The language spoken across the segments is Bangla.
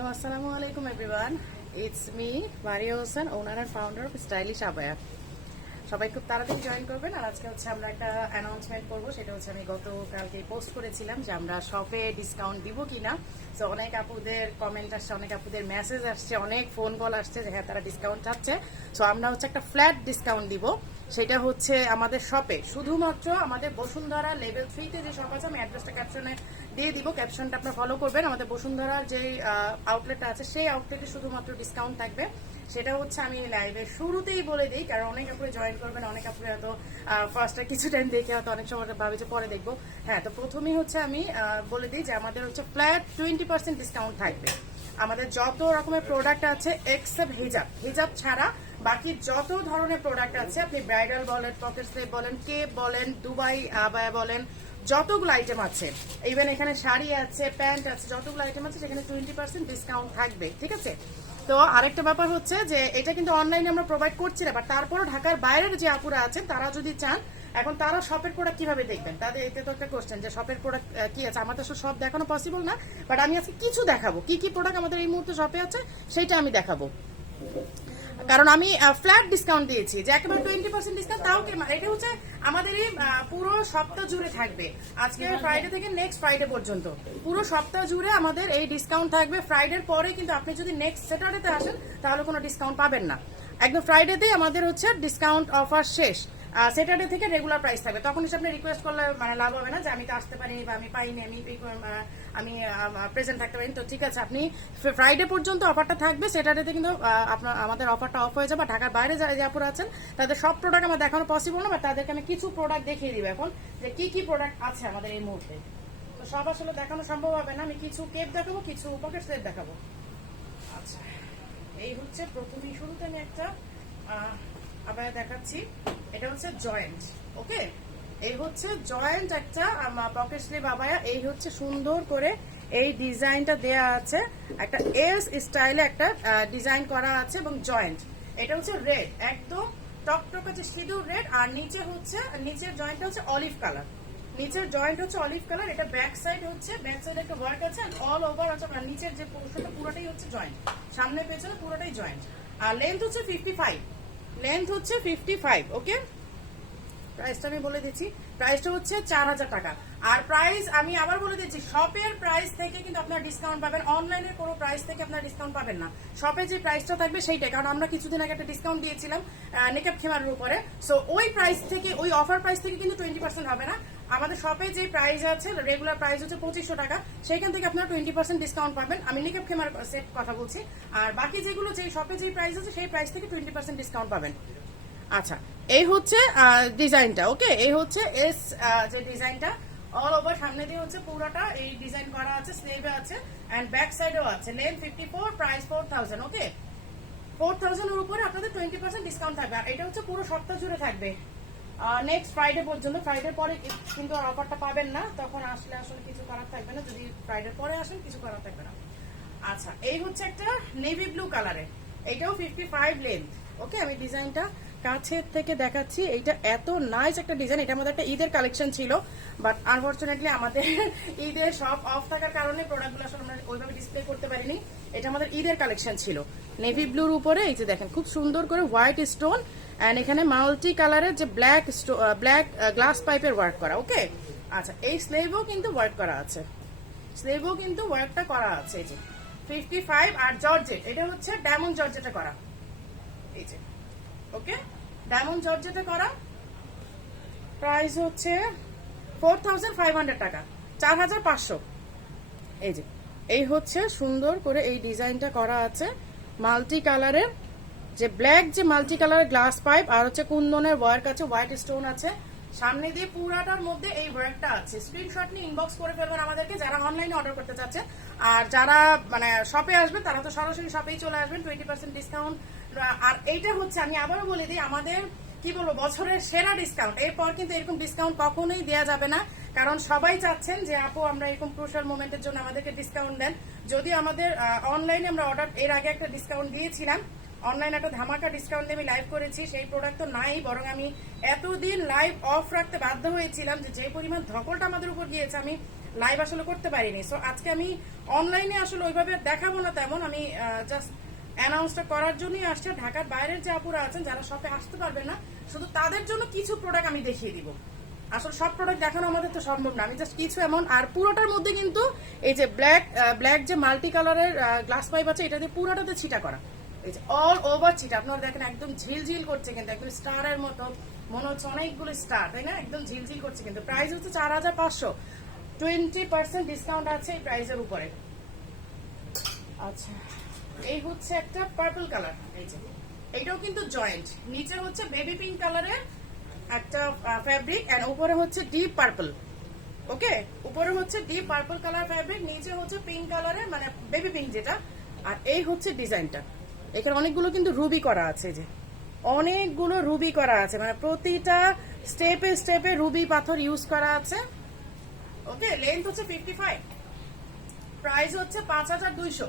হ্যালো, আসসালামু আলাইকুম everyone. It's me Maria Hossain, owner and founder of stylish abaya. সবাই খুব তাড়াতাড়ি জয়েন করবেন। আর আজকে হচ্ছে আমরা একটা অ্যানাউন্সমেন্ট করবো। সেটা হচ্ছে আমি গতকালকে পোস্ট করেছিলাম যে আমরা শপে ডিসকাউন্ট দিব কিনা। সো অনেক আপুদের কমেন্ট আসছে, অনেক আপুদের মেসেজ আসছে, অনেক ফোন কল আসছে যে হ্যাঁ তারা ডিসকাউন্ট চাচ্ছে। সো আমরা হচ্ছে একটা ফ্ল্যাট ডিসকাউন্ট দিব। সেটা হচ্ছে আমাদের শপে শুধুমাত্র আমাদের বসুন্ধরা লেভেল 3-তে যে শপ আছে, আমি অ্যাড্রেসটা ক্যাপশনে দিয়ে দিব। ক্যাপশনটা আপনার ফলো করবেন। আমাদের বসুন্ধরার যে আউটলেটটা আছে সেই আউটলেটে শুধুমাত্র ডিসকাউন্ট থাকবে। সেটা হচ্ছে আমি লাইভের শুরুতেই বলে দিই, কারণ অনেক আপুরে জয়েন করবেন, অনেক আপুরে হয়তো ফার্স্টে কিছু টাইম দেখে হয়তো অনেক সময় ভাবে যে পরে দেখবো। হ্যাঁ, তো প্রথমেই হচ্ছে আমি বলে দিই যে আমাদের হচ্ছে ফ্ল্যাট 20% ডিসকাউন্ট থাকবে। আমাদের যত রকমের প্রোডাক্ট আছে এক্সেপ্ট হিজাব ছাড়া বাকি যত ধরনের প্রোডাক্ট আছে, আপনি ব্রাইডাল বলেন, পকেট স্লিপ বলেন, কেপ বলেন, দুবাই আবায়া বলেন, যতগুলো আইটেম আছে, ইভেন এখানে শাড়ি আছে, প্যান্ট আছে, যতগুলো আইটেম আছে সেখানে 20% ডিসকাউন্ট থাকবে। ঠিক আছে। তো আরেকটা ব্যাপার হচ্ছে যে এটা কিন্তু অনলাইনে আমরা প্রোভাইড করছি না, বাট তারপরও ঢাকার বাইরের যে আপুরা আছেন তারা যদি চান, এখন তারা শপের প্রোডাক্ট কিভাবে দেখবেন, তাদের এতে তো একটা কোশ্চেন যে শপের প্রোডাক্ট কি আছে। আমাদের সব দেখানো পসিবল না, বাট আমি আজকে কিছু দেখাবো। কি কি প্রোডাক্ট আমাদের এই মুহূর্তে শপে আছে সেইটা আমি দেখাবো। কারণ আমি ফ্ল্যাট ডিসকাউন্ট দিয়েছি যে একেবারে 20% ডিসকাউন্ট। তাও এটা হচ্ছে আমাদের এই পুরো সপ্তাহ জুড়ে থাকবে, আজকে ফ্রাইডে থেকে নেক্সট ফ্রাইডে পর্যন্ত পুরো সপ্তাহ জুড়ে আমাদের এই ডিসকাউন্ট থাকবে। ফ্রাইডের পরে কিন্তু আপনি যদি নেক্সট স্যাটারডেতে আসেন তাহলে কোনো ডিসকাউন্ট পাবেন না। একদম ফ্রাইডেতেই আমাদের হচ্ছে ডিসকাউন্ট অফার শেষ। স্যাটারডে থেকে রেগুলার প্রাইস থাকবে। তখন হিসেবে আপনি রিকোয়েস্ট করলে মানে লাভ হবে না যে আমি তো আসতে পারিনি বা আমি পাইনি, আমি প্রেজেন্ট থাকতে পারিনি। তো ঠিক আছে, আপনি ফ্রাইডে পর্যন্ত অফারটা থাকবে। স্যাটারডেতে কিন্তু আপনার আমাদের অফারটা অফ হয়ে যাবে। ঢাকার বাইরে যারা যে আপুরা আছেন তাদের সব প্রোডাক্ট আমার দেখানো পসিবল না, বাট তাদেরকে আমি কিছু প্রোডাক্ট দেখিয়ে দিব এখন যে কি কি প্রোডাক্ট আছে আমাদের এই মুহূর্তে। তো সব আসলে দেখানো সম্ভব হবে না। আমি কিছু কেপ দেখাবো, কিছু পকেট সেট দেখাবো। আচ্ছা, এই হচ্ছে প্রথমেই শুরুতে আমি একটা আবার দেখাচ্ছি। এটা হচ্ছে জয়েন্ট। ওকে, এই হচ্ছে জয়েন্ট একটা পকেট স্লিভ আবায়া। এই হচ্ছে সুন্দর করে এই ডিজাইনটা দেয়া আছে, একটা এস স্টাইলে একটা ডিজাইন করা আছে এবং জয়েন্ট। এটা হচ্ছে রেড, একদম টকটকে যে সিঁদুর রেড। আর নিচে হচ্ছে নিচের জয়েন্টটা হচ্ছে অলিভ কালার। নিচের জয়েন্ট হচ্ছে অলিভ কালার। এটা ব্যাক সাইড হচ্ছে, ব্যাক সাইডে একটা ওয়ার্ক আছে। অল ওভার আছে নিচের যে পোর্শনটা পুরোটাই হচ্ছে জয়েন্ট, সামনে পেছনে পুরোটাই জয়েন্ট। আর লেন্থ হচ্ছে 55, লেন্থ হচ্ছে 55। ওকে, প্রাইসটা আমি বলে দিচ্ছি। প্রাইসটা হচ্ছে 4000 টাকা। আর প্রাইস আমি আবার বলে দিচ্ছি, শপের প্রাইস থেকে কিন্তু আপনার ডিসকাউন্ট পাবেন, অনলাইনের কোনো প্রাইস থেকে আপনার ডিসকাউন্ট পাবেন না। শপে যে প্রাইসটা থাকবে সেইটাই, কারণ আমরা কিছুদিন আগে একটা ডিসকাউন্ট দিয়েছিলাম নেকআপ খেমারের উপরে। সো ওই প্রাইস থেকে, ওই অফার প্রাইস থেকে কিন্তু 20% হবে না। আমাদের শপে যে প্রাইস আছে, রেগুলার প্রাইস হচ্ছে 2500 টাকা, সেইখান থেকে আপনারা 20% ডিসকাউন্ট পাবেন। আমি নেকআপ খেমার সেট কথা বলছি। আর বাকি যেগুলো যে শপে যে প্রাইস আছে সেই প্রাইস থেকে 20% ডিসকাউন্ট পাবেন। আচ্ছা, এই হচ্ছে ডিজাইনটা। ওকে, এই হচ্ছে এস যে ডিজাইনটা অল ওভার সামনে দিয়ে হচ্ছে পুরোটা এই ডিজাইন করা আছে, স্লিভে আছে এন্ড ব্যাক সাইডেও আছে। Length 54, price 4000। ওকে, 4000 এর উপরে আপনাদের 20% ডিসকাউন্ট থাকবে। আর এটা হচ্ছে পুরো সপ্তাহ জুড়ে থাকবে নেক্সট ফ্রাইডে পর্যন্ত। ফ্রাইডের পরে কিন্তু আর অফারটা পাবেন না, তখন আসলে আসলে কিছু করার থাকবে না। যদি ফ্রাইডের পরে আসেন কিছু করার থাকবে না। আচ্ছা, এই হচ্ছে একটা নেভি ব্লু কালারের, এটাও 55 লেন্থ। ওকে, আমি ডিজাইনটা কাছের থেকে দেখাচ্ছি। এইটা এত নাইস একটা ডিজাইন। এটা আমাদের একটা ঈদের কালেকশন ছিল, বাট আনফরচুনেটলি আমাদের ঈদের সব অফ থাকার কারণে প্রোডাক্টগুলো আসলে আমরা ওইভাবে ডিসপ্লে করতে পারিনি। এটা আমাদের ঈদের কালেকশন ছিল নেভি ব্লুর উপরে। এই যে দেখেন খুব সুন্দর করে হোয়াইট স্টোন এন্ড এখানে মাল্টি কালারের যে ব্ল্যাক গ্লাস পাইপের ওয়ার্ক করা। ওকে, আচ্ছা, এই স্লিভও কিন্তু ওয়ার্ক করা আছে, স্লিভও কিন্তু ওয়ার্কটা করা আছে। এই যে 55 আর জর্জেট, এটা হচ্ছে ডায়মন্ড জর্জেটে করা। এই যে ওকে, ডায়মন্ড জর্জেটে করা। প্রাইস হচ্ছে 4500 টাকা, 4500। এই যে এই হচ্ছে সুন্দর করে এই ডিজাইনটা করা আছে মাল্টি কালারের, যে ব্ল্যাক যে মাল্টি কালারের গ্লাস পাইপ আর হচ্ছে কুন্দনের ওয়ার্ক আছে, হোয়াইট স্টোন আছে সামনে দিয়ে পুরাটার মধ্যে এই ওয়ার্কটা আছে। স্ক্রিনশট নিয়ে ইনবক্স করে ফেলবেন আমাদেরকে যারা অনলাইনে অর্ডার করতে চাচ্ছে। আর যারা মানে শপে আসবেন তারা তো সরাসরি শপেই চলে আসবেন, 20% ডিসকাউন্ট। আর এইটা হচ্ছে আমি আবারও বলে দিই, আমাদের কি বলবো বছরের সেরা ডিসকাউন্ট। এরপর কিন্তু এরকম ডিসকাউন্ট কখনোই দেওয়া যাবে না, কারণ সবাই চাচ্ছেন যে আপু আমরা এরকম ক্রুশাল মোমেন্টের জন্য আমাদেরকে ডিসকাউন্ট দেন। যদি আমাদের অনলাইনে আমরা অর্ডার এর আগে একটা ডিসকাউন্ট দিয়েছিলাম, অনলাইন একটা ধামাকা ডিসকাউন্ট দিয়ে আমি লাইভ করেছি, সেই প্রোডাক্ট তো নাই, বরং আমি এতদিন লাইভ অফ রাখতে বাধ্য হয়েছিলাম যে পরিমাণ ধকলটা আমাদের উপর গিয়েছে। আমি লাইভ আসলে করতে পারিনি। সো আজকে আমি অনলাইনে আসলে ওইভাবে দেখাবো না তেমন, আমি জাস্ট অ্যানাউন্সটা করার জন্যই আসছে। ঢাকার বাইরের যে আপুরা আছেন যারা শপে আসতে পারবেন না, শুধু তাদের জন্য কিছু প্রোডাক্ট আমি দেখিয়ে দিব। আসলে সব প্রোডাক্ট দেখানো আমাদের তো সম্ভব না, আমি জাস্ট কিছু এমন। আর পুরোটার মধ্যে কিন্তু এই যে ব্ল্যাক যে মাল্টি কালারের গ্লাস পাইপ আছে, এটা দিয়ে পুরোটাতে ছিটা করা, এই যে অল ওভার ছিটা। আপনারা দেখেন একদম ঝিলঝিল করছে, কিন্তু একদম স্টারের মতো মনে হচ্ছে, অনেকগুলো স্টার, তাই না? একদম ঝিলঝিল করছে। কিন্তু প্রাইস হচ্ছে 4500, 20% ডিসকাউন্ট আছে এই প্রাইসের উপরে। আচ্ছা, এই হচ্ছে একটা পার্পল কালার, এই যে এইটাও কিন্তু জয়েন্ট, নিচে হচ্ছে বেবি পিঙ্ক কালারের একটা ফ্যাব্রিক এন্ড উপরে হচ্ছে ডিপ পার্পল। ওকে, উপরে হচ্ছে ডিপ পার্পল কালার ফ্যাব্রিক, নিচে হচ্ছে পিঙ্ক কালারের মানে বেবি পিঙ্ক যেটা। আর এই হচ্ছে ডিজাইনটা, এখানে অনেকগুলো কিন্তু রুবি করা আছে, যে অনেকগুলো রুবি করা আছে, মানে প্রতিটা স্টেপে স্টেপে রুবি পাথর ইউজ করা আছে। ওকে, লেন্থ হচ্ছে 55, প্রাইস হচ্ছে 5200,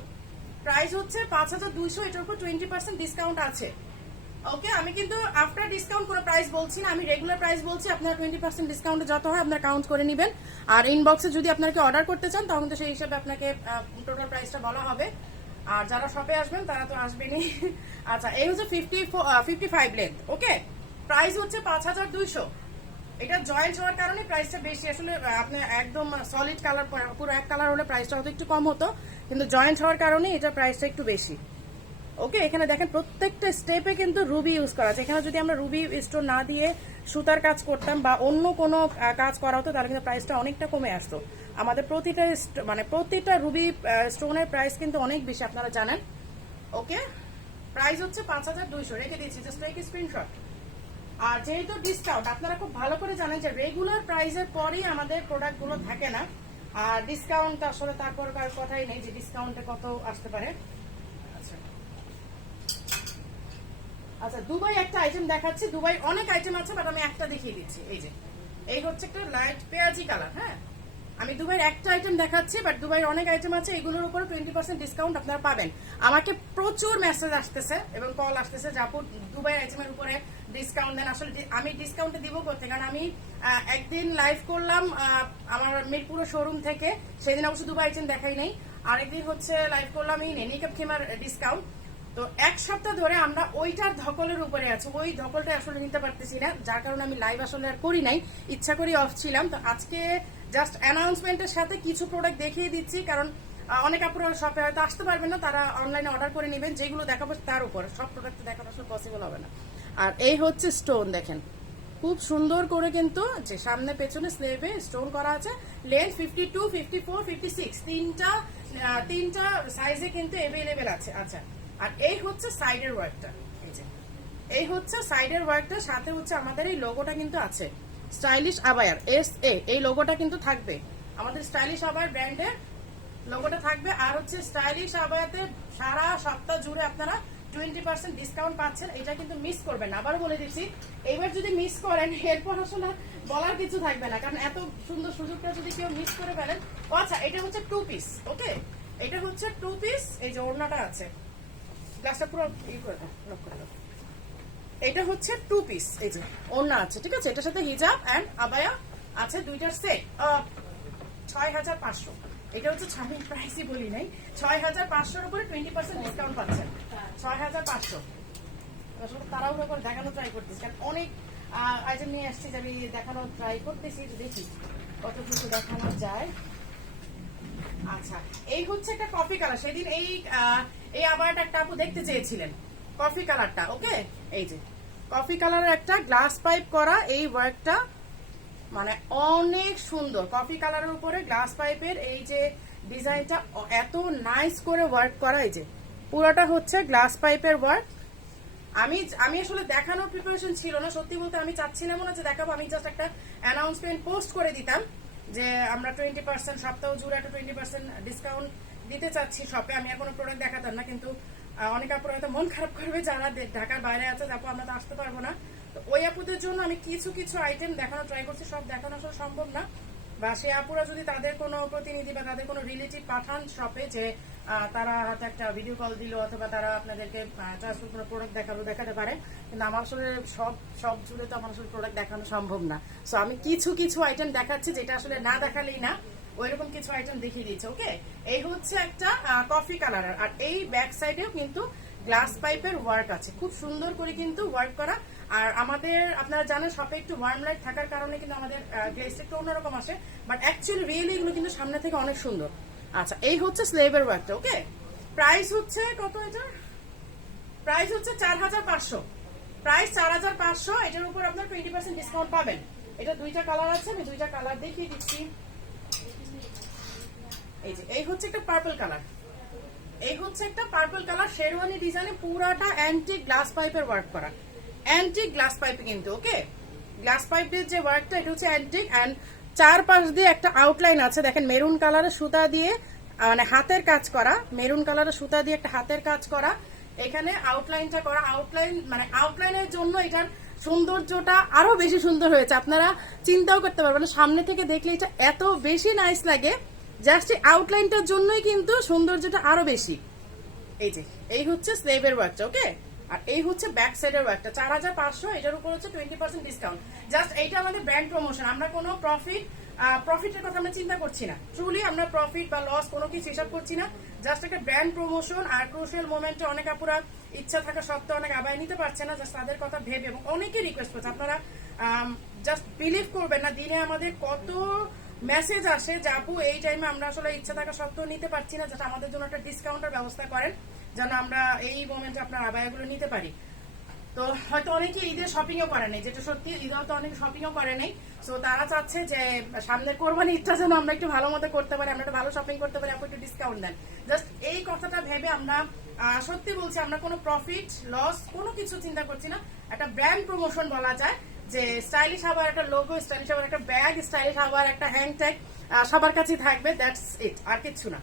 প্রাইস হচ্ছে 5200, এটার উপর 20% ডিসকাউন্ট আছে। ওকে, আমি কিন্তু আফটার ডিসকাউন্ট কোনো প্রাইস বলছি না, আমি রেগুলার প্রাইস বলছি। আপনার 20% ডিসকাউন্টে যত হয় আপনার কাউন্ট করে নেবেন। আর ইনবক্সে যদি আপনাকে অর্ডার করতে চান তখন তো সেই হিসাবে আপনাকে টোটাল প্রাইসটা বলা হবে। আর যারা শপে আসবেন তারা তো আসবেনই। আচ্ছা, এই হচ্ছে 55 লেন্থ। ওকে, প্রাইস হচ্ছে 5200। এটা জয়েন্ট হওয়ার কারণে প্রাইসটা বেশি। আসলে আপনি একদম সলিড কালার, পুরো এক কালার হলে প্রাইসটা হয়তো একটু কম হতো, কিন্তু জয়েন্ট হওয়ার কারণে এটা প্রাইসটা একটু বেশি। ওকে, এখানে দেখেন প্রত্যেকটা স্টেপে কিন্তু রুবি ইউজ করা আছে। এখানে যদি আমরা রুবি স্টোন না দিয়ে সুতার কাজ করতাম বা অন্য কোনো কাজ করা হতো তাহলে কিন্তু প্রাইসটা অনেকটা কমে আসতো। আমাদের প্রতিটা রুবি স্টোনের প্রাইস কিন্তু অনেক বেশি, আপনারা জানেন। ওকে, প্রাইস হচ্ছে 5200, রেখে দিয়েছি, জাস্ট টেক স্ক্রিনশট। আর যেহেতু ডিসকাউন্ট, আপনারা খুব ভালো করে জানেন যে রেগুলার প্রাইসের পরেই আমাদের প্রোডাক্টগুলো থাকে না। আর ডিসকাউন্ট আসলে তারপর কথাই নেই যে ডিসকাউন্টে কত আসতে পারে। আচ্ছা, দুবাই একটা আইটেম দেখাচ্ছি। দুবাই অনেক আইটেম আছে, বাট আমি একটা দেখিয়ে দিচ্ছি। এই যে এই হচ্ছে একটা লাইট পেঁয়াজি কালার। হ্যাঁ, আমি দুবাইয়ের একটা আইটেম দেখাচ্ছি, বাট দুবাইয়ের অনেক আইটেম আছে, এগুলোর উপর 20% ডিসকাউন্ট আপনারা পাবেন। আমাকে প্রচুর মেসেজ আসতেছে এবং কল আসতেছে যে আপু দুবাই আইটেমের উপরে ডিসকাউন্ট দেন। আসলে আমি ডিসকাউন্টে দিব করতে, কারণ আমি একদিন লাইভ করলাম আমার মিরপুরের শোরুম থেকে, সেদিন অবশ্য দুবাই আইটেম দেখাই নাই। আরেকদিন হচ্ছে লাইভ করলাম এই নেনিকাপ খেমার ডিসকাউন্ট। তো এক সপ্তাহ ধরে আমরা ওইটার ধকলের উপরে আছি, ওই ধকলটা আসলে নিতে পারতেছি না, যার কারণে আমি লাইভ আসলে আর করি নাই, ইচ্ছা করি অফ ছিলাম। তো আজকে জাস্ট অ্যানাউন্সমেন্টের সাথে কিছু প্রোডাক্ট দেখিয়ে দিচ্ছি, কারণ অনেক আপুরা শপে হয়তো আসতে পারবেন না, তারা অনলাইনে অর্ডার করে নেবেন। যেগুলো দেখাবো তার উপর, সব প্রোডাক্ট দেখানো আসলে পসিবল হবে না। আর এই হচ্ছে স্টোন, দেখেন খুব সুন্দর করে কিন্তু যে সামনে পেছনে স্লেভে স্টোন করা আছে। লেন্থ 52, 54, 56, তিনটা সাইজে কিন্তু অ্যাভেলেবেল আছে। আচ্ছা, আর এই হচ্ছে সাইডের ওয়ার্কটা, এই হচ্ছে সাইডের ওয়ার্কটা, সাথে হচ্ছে আমাদের এই লোগোটা কিন্তু আছে, স্টাইলিশ আবায়ার SA, এই লোগোটা কিন্তু থাকবে, আমাদের স্টাইলিশ আবায়ার ব্র্যান্ডের লোগোটা থাকবে। আর হচ্ছে স্টাইলিশ আবায়াতে সারা সপ্তাহ জুড়ে আপনারা 20% ডিসকাউন্ট পাচ্ছেন, এটা কিন্তু মিস করবেন না। আবার বলে দিচ্ছি, এইবার যদি মিস করেন এরপর আসলে বলার কিছু থাকবে না, কারণ এত সুন্দর সুযোগটা যদি কেউ মিস করে ফেলেন। আচ্ছা, এটা হচ্ছে 2 পিস। ওকে, এটা হচ্ছে 2 পিস, এই যে ওড়নাটা আছে, গ্লাসটা পুরো ই করে লক করে দাও। এটা হচ্ছে 2 পিস, এই যে ওড়না আছে, ঠিক আছে, এটার সাথে হিজাব এন্ড আবায়া আছে, দুইটার সেট 6500। এটা হচ্ছে আমি প্রাইসই বলি নাই, 6500-র উপরে 20% ডিসকাউন্ট পাচ্ছেন। 6500 আসলে তাড়াহুড়ো করে দেখানো ট্রাই করতেছি, কারণ অনেক আইটেম নিয়ে আসছি যে আমি দেখানো ট্রাই করতেছি, দেখি কত কিছু দেখানো যায়। আচ্ছা, এই হচ্ছে একটা কফি কালার, সেদিন এই আবারটা একটা আপু দেখতে চেয়েছিলেন, কফি কালারটা। ওকে, এই যে কফি কালারের একটা গ্লাস পাইপ করা এই ওয়ার্কটা, মানে অনেক সুন্দর। কফি কালারের উপরে গ্লাস পাইপের এই যে ডিজাইনটা এত নাইস করে ওয়ার্ক করা, এই যে পুরোটা হচ্ছে গ্লাস পাইপের ওয়ার্ক। আমি আসলে দেখানোর প্রিপারেশন ছিল না, সত্যি বলতে আমি চাচ্ছিলাম না যে দেখাবো, আমি জাস্ট একটা অ্যানাউন্সমেন্ট পোস্ট করে দিতাম যে আমরা 20% সপ্তাহ জুড়ে একটা 20% ডিসকাউন্ট দিতে চাচ্ছি শপে। আমি আর কোনো প্রোডাক্ট দেখাতাম না, কিন্তু অনেক আপুরা হয়তো মন খারাপ করবে যারা ঢাকার বাইরে আছে, আপু আমরা তো আসতে পারবো না। তো ওই আপুদের জন্য আমি কিছু কিছু আইটেম দেখানো ট্রাই করছি, সব দেখানো আসলে সম্ভব না। বা সে আপুরা যদি তাদের কোনো প্রতিনিধি বা তাদের কোনো রিলেটিভ পাঠান শপে, যে তারা হয়তো একটা ভিডিও কল দিল অথবা তারা আপনাদেরকে কোনো প্রোডাক্ট দেখাতে পারে, কিন্তু আমার আসলে সব জুড়ে তো আমার আসলে প্রোডাক্ট দেখানো সম্ভব না। সো আমি কিছু কিছু আইটেম দেখাচ্ছি, যেটা আসলে না দেখালেই না। ওইরকম কিছু আইটেম দেখিয়ে দিচ্ছে। ওকে, এই হচ্ছে একটা কফি কালারের, আর এই ব্যাক সাইডেও কিন্তু গ্লাস পাইপের ওয়ার্ক আছে, খুব সুন্দর করে কিন্তু ওয়ার্ক করা। আর আমাদের আপনারা জানেন শপে একটু ওয়ার্ম লাইট থাকার কারণে কিন্তু আমাদের গ্লেজটা একটু অন্যরকম আসে, বাট অ্যাকচুয়ালি রিয়েলি এগুলো কিন্তু সামনে থেকে অনেক সুন্দর। আচ্ছা, এই হচ্ছে স্লেভের ওয়ার্কটা। ওকে, প্রাইস হচ্ছে কত? এটা প্রাইস হচ্ছে 4500, প্রাইস 4500। এটার উপর আপনার 20% ডিসকাউন্ট পাবেন। এটা দুইটা কালার আছে, আমি দুইটা কালার দেখিয়ে দিচ্ছি। এই যে এই হচ্ছে একটা পার্পল কালার, এই হচ্ছে একটা পার্পল কালার শেরওয়ানি ডিজাইনে পুরাটা অ্যান্টিক গ্লাস পাইপের ওয়ার্ক করা, অ্যান্টিক গ্লাস পাইপে কিন্তু। ওকে, গ্লাস পাইপের যে ওয়ার্কটা এটা হচ্ছে অ্যান্টিক, অ্যান্ড চারপাশ দিয়ে একটা আউটলাইন আছে দেখেন, মেরুন কালারের সুতা দিয়ে মানে হাতের কাজ করা, মেরুন কালারের সুতা দিয়ে একটা হাতের কাজ করা, এখানে আউটলাইনটা করা। আউটলাইন মানে আউটলাইনের জন্য এটার সৌন্দর্যটা আরো বেশি সুন্দর হয়েছে, আপনারা চিন্তাও করতে পারবেন। সামনে থেকে দেখলে এটা এত বেশি নাইস লাগে, জাস্ট আউটলাইনটার জন্যই কিন্তু সৌন্দর্যটা আরো বেশি। এই যে এই হচ্ছে স্লেভের ওয়ার্কটা। ওকে, আর এই হচ্ছে ব্যাক সাইডের ওয়ার্কটা 4500, এটার উপর হচ্ছে 20% ডিসকাউন্ট। জাস্ট এইটা আমাদের ব্র্যান্ড প্রমোশন, আমরা কোনো প্রফিটের কথা আমরা চিন্তা করছি না, ট্রুলি আমরা প্রফিট বা লস কোনো কিছু হিসাব করছি না, জাস্ট একটা ব্র্যান্ড প্রমোশন। আর ক্রুশিয়াল মোমেন্টে অনেক আপুরা ইচ্ছা থাকা সত্ত্বেও অনেক আবায় নিতে পারছে না, জাস্ট তাদের কথা ভেবে, এবং অনেকে রিকোয়েস্ট করছে। আপনারা জাস্ট বিলিভ করবেন না, দিনে আমাদের কত মেসেজ আসে যে আপু এই টাইমে আমরা আসলে ইচ্ছা থাকা সত্ত্বেও নিতে পারছি না, যাতে আমাদের জন্য একটা ডিসকাউন্টের ব্যবস্থা করেন যেন আমরা এই মোমেন্টে আপনার আবায়াগুলো নিতে পারি। তো হয়তো অনেকে ঈদের শপিং ও করে নেই, যেটা সত্যি ঈদ হয়তো অনেক শপিং ও করে নেই, সো তারা চাচ্ছে যে সামনের কোরবানি ঈদটা যেন আমরা একটু ভালো মতো করতে পারি, আমরা একটু ভালো শপিং করতে পারি, আপনি একটু ডিসকাউন্ট দেন। জাস্ট এই কথাটা ভেবে আমরা সত্যি বলছি, আমরা কোনো প্রফিট লস কোনো কিছু চিন্তা করছি না, একটা ব্র্যান্ড প্রমোশন বলা যায় যে স্টাইলিশ আবার একটা লোগো, স্টাইলিশ আবার একটা ব্যাগ, স্টাইলিশ আবার একটা হ্যান্ড ট্যাগ সবার কাছেই থাকবে, দ্যাটস ইট, আর কিচ্ছু না।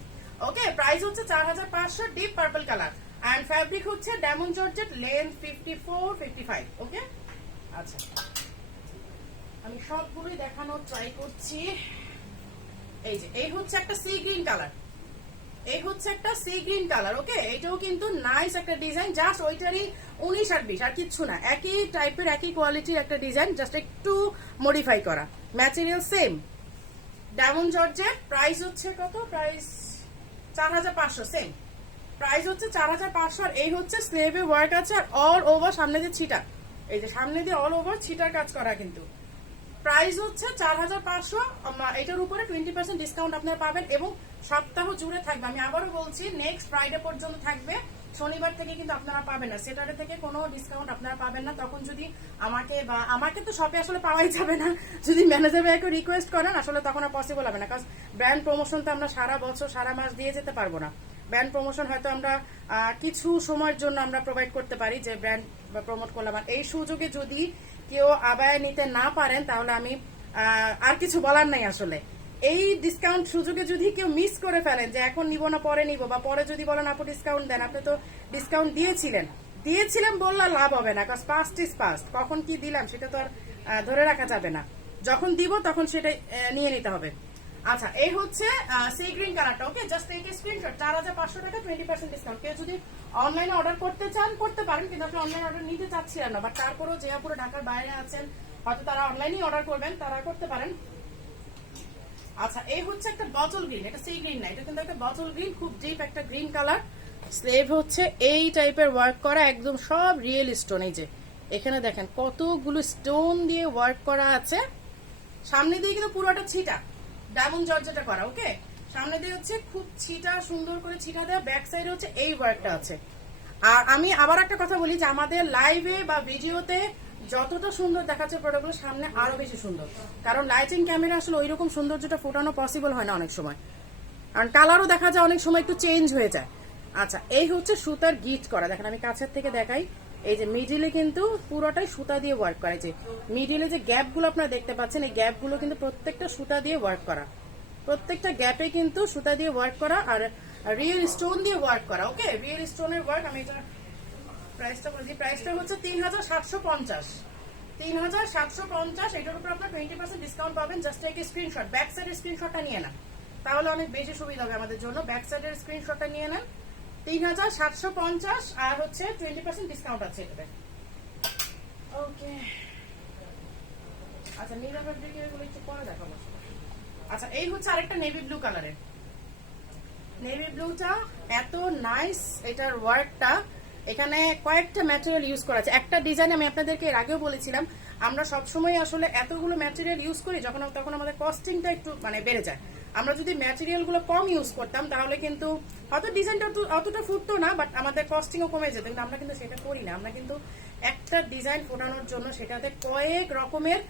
ওকে, প্রাইস হচ্ছে 4500, deep purple colour, and fabric হচ্ছে ডায়মন্ড জর্জেট, লেন্থ 54-55। ওকে, আচ্ছা আমি সবগুলোই দেখানোর ট্রাই করছি। এই যে এই হচ্ছে একটা সি গ্রিন কালার, এই হচ্ছে একটা সি গ্রিন কালার। ওকে, এটাও কিন্তু নাইস একটা ডিজাইন, জাস্ট ওইটারই 19 আর 20, আর কিচ্ছু না, একই টাইপের একই কোয়ালিটির একটা ডিজাইন, জাস্ট একটু মডিফাই করা, material same, diamond georgette. Price হচ্ছে কত? প্রাইস 4500, সেম প্রাইস হচ্ছে 4500। আর এই হচ্ছে স্লেভে ওয়ার্ক আছে, আর অল ওভার সামনে দিয়ে ছিটা, এই যে সামনে দিয়ে অল ওভার ছিটার কাজ করা কিন্তু। প্রাইস হচ্ছে 4500, এটার উপরে 20% ডিসকাউন্ট আপনারা পাবেন, এবং সপ্তাহ জুড়ে থাকবে। আমি আবারও বলছি, নেক্সট ফ্রাইডে পর্যন্ত থাকবে, শনিবার থেকে কিন্তু আপনারা পাবেন না, স্যাটারডে থেকে কোনো ডিসকাউন্ট আপনারা পাবেন না। তখন যদি আমাকে তো শপে আসলে পাওয়াই যাবে না, যদি ম্যানেজার ভাইকে রিকোয়েস্ট করেন আসলে তখন আর পসিবল হবে না, কারণ ব্র্যান্ড প্রমোশন তো আমরা সারা বছর সারা মাস দিয়ে যেতে পারবো না। ব্র্যান্ড প্রমোশন হয়তো আমরা কিছু সময়ের জন্য আমরা প্রোভাইড করতে পারি, যে ব্র্যান্ড প্রমোট করলাম। আর এই সুযোগে যদি কেউ আবায় নিতে না পারেন তাহলে আমি আর কিছু বলার নাই আসলে। এই ডিসকাউন্ট সুযোগে যদি কেউ মিস করে ফেলেন, যে এখন নিব না পরে নিব, বা পরে যদি বলেন আপু ডিসকাউন্ট দেন, আপনি তো ডিসকাউন্ট দিয়েছিলেন বললে লাভ হবে না, কারণ পাস্ট ইজ পাস্ট, কখন কি দিলাম সেটা তো আর ধরে রাখা যাবে না, যখন দিব তখন সেটা নিয়ে নিতে হবে। আচ্ছা, এই হচ্ছে সি গ্রিন কালারটা। ওকে, জাস্ট এই স্ক্রিনশট, 4500 টাকা 20% ডিসকাউন্ট। কেউ যদি অনলাইনে অর্ডার করতে চান করতে পারেন, কিন্তু আপনি অনলাইন অর্ডার নিতে চাচ্ছিলেন না, বাট তারপরেও যে পুরো ঢাকার বাইরে আছেন হয়তো তারা অনলাইনেই অর্ডার করবেন, তারা করতে পারেন। আচ্ছা, এই হচ্ছে একটা বটল গ্রিন, এটা সি গ্রিন না, এটা কিন্তু একটা বটল গ্রিন, খুব ডিপ একটা গ্রিন কালার। স্লেভ হচ্ছে এই টাইপের ওয়ার্ক করা, একদম সব রিয়েল স্টোন। এই যে এখানে দেখেন কতগুলো স্টোন দিয়ে ওয়ার্ক করা আছে, সামনে দিয়ে কিন্তু পুরোটা ছিটা, ডায়মন্ড জর্জেটা করা। ওকে, সামনে দিয়ে হচ্ছে খুব ছিটা, সুন্দর করে ছিটা দেওয়া, ব্যাক সাইডে হচ্ছে এই ওয়ার্কটা আছে। আর আমি আবার একটা কথা বলি, যে আমাদের লাইভে বা ভিডিওতে যতটা সুন্দর দেখাচ্ছে প্রোডাক্টগুলো, সামনে আরো বেশি সুন্দর, কারণ লাইটিং ক্যামেরা আসলে ওইরকম সৌন্দর্যটা ফোটানো পসিবল হয় না অনেক সময়, কারণ কালারও দেখা যায় অনেক সময় একটু চেঞ্জ হয়ে যায়। আচ্ছা, এই হচ্ছে সুতার গিট করা, দেখেন আমি কাছের থেকে দেখাই, এই যে মিডিলে কিন্তু পুরোটাই সুতা দিয়ে ওয়ার্ক করা, যে মিডিলে যে গ্যাপগুলো আপনারা দেখতে পাচ্ছেন, এই গ্যাপগুলো কিন্তু প্রত্যেকটা সুতা দিয়ে ওয়ার্ক করা, প্রত্যেকটা গ্যাপে কিন্তু সুতা দিয়ে ওয়ার্ক করা, আর রিয়েল স্টোন দিয়ে ওয়ার্ক করা। ওকে, রিয়েল স্টোনের ওয়ার্ক। আমি এটা প্রাইসটা বলছি, প্রাইসটা হচ্ছে 3750, 3750। এটার উপর আপনার 20% ডিসকাউন্ট পাবেন। জাস্ট এক স্ক্রিনশট, ব্যাক সাইডের স্ক্রিনশটটা নিয়ে নেন, তাহলে অনেক বেশি সুবিধা হবে আমাদের জন্য। ব্যাক সাইডের স্ক্রিনশটটা নিয়ে নেন, 3750, আর হচ্ছে 20% ডিসকাউন্ট আছে এটাতে। ওকে, আচ্ছা নীলা ফ্যাব্রিকের এগুলো একটু পরে দেখাবো। আচ্ছা এই হচ্ছে আরেকটা নেভি ব্লু কালারের। নেভি ব্লুটা এত নাইস, এটার ওয়ার্কটা এখানে কয়েকটা ম্যাটেরিয়াল ইউজ করা আছে। একটা ডিজাইন আমি আপনাদেরকে এর আগেও বলেছিলাম, আমরা সবসময় আসলে এতগুলো ম্যাটেরিয়াল ইউজ করি তখন আমাদের কস্টিংটা একটু মানে বেড়ে যায়। আমরা যদি ম্যাটেরিয়ালগুলো কম ইউজ করতাম তাহলে কিন্তু হয়তো ডিজাইনটা অতটা ফুটতো না, বাট আমাদের কস্টিংও কমে যেত। কিন্তু আমরা কিন্তু সেটা করি না, আমরা কিন্তু একটা ডিজাইন ফোটানোর জন্য সেটাতে কয়েক রকমের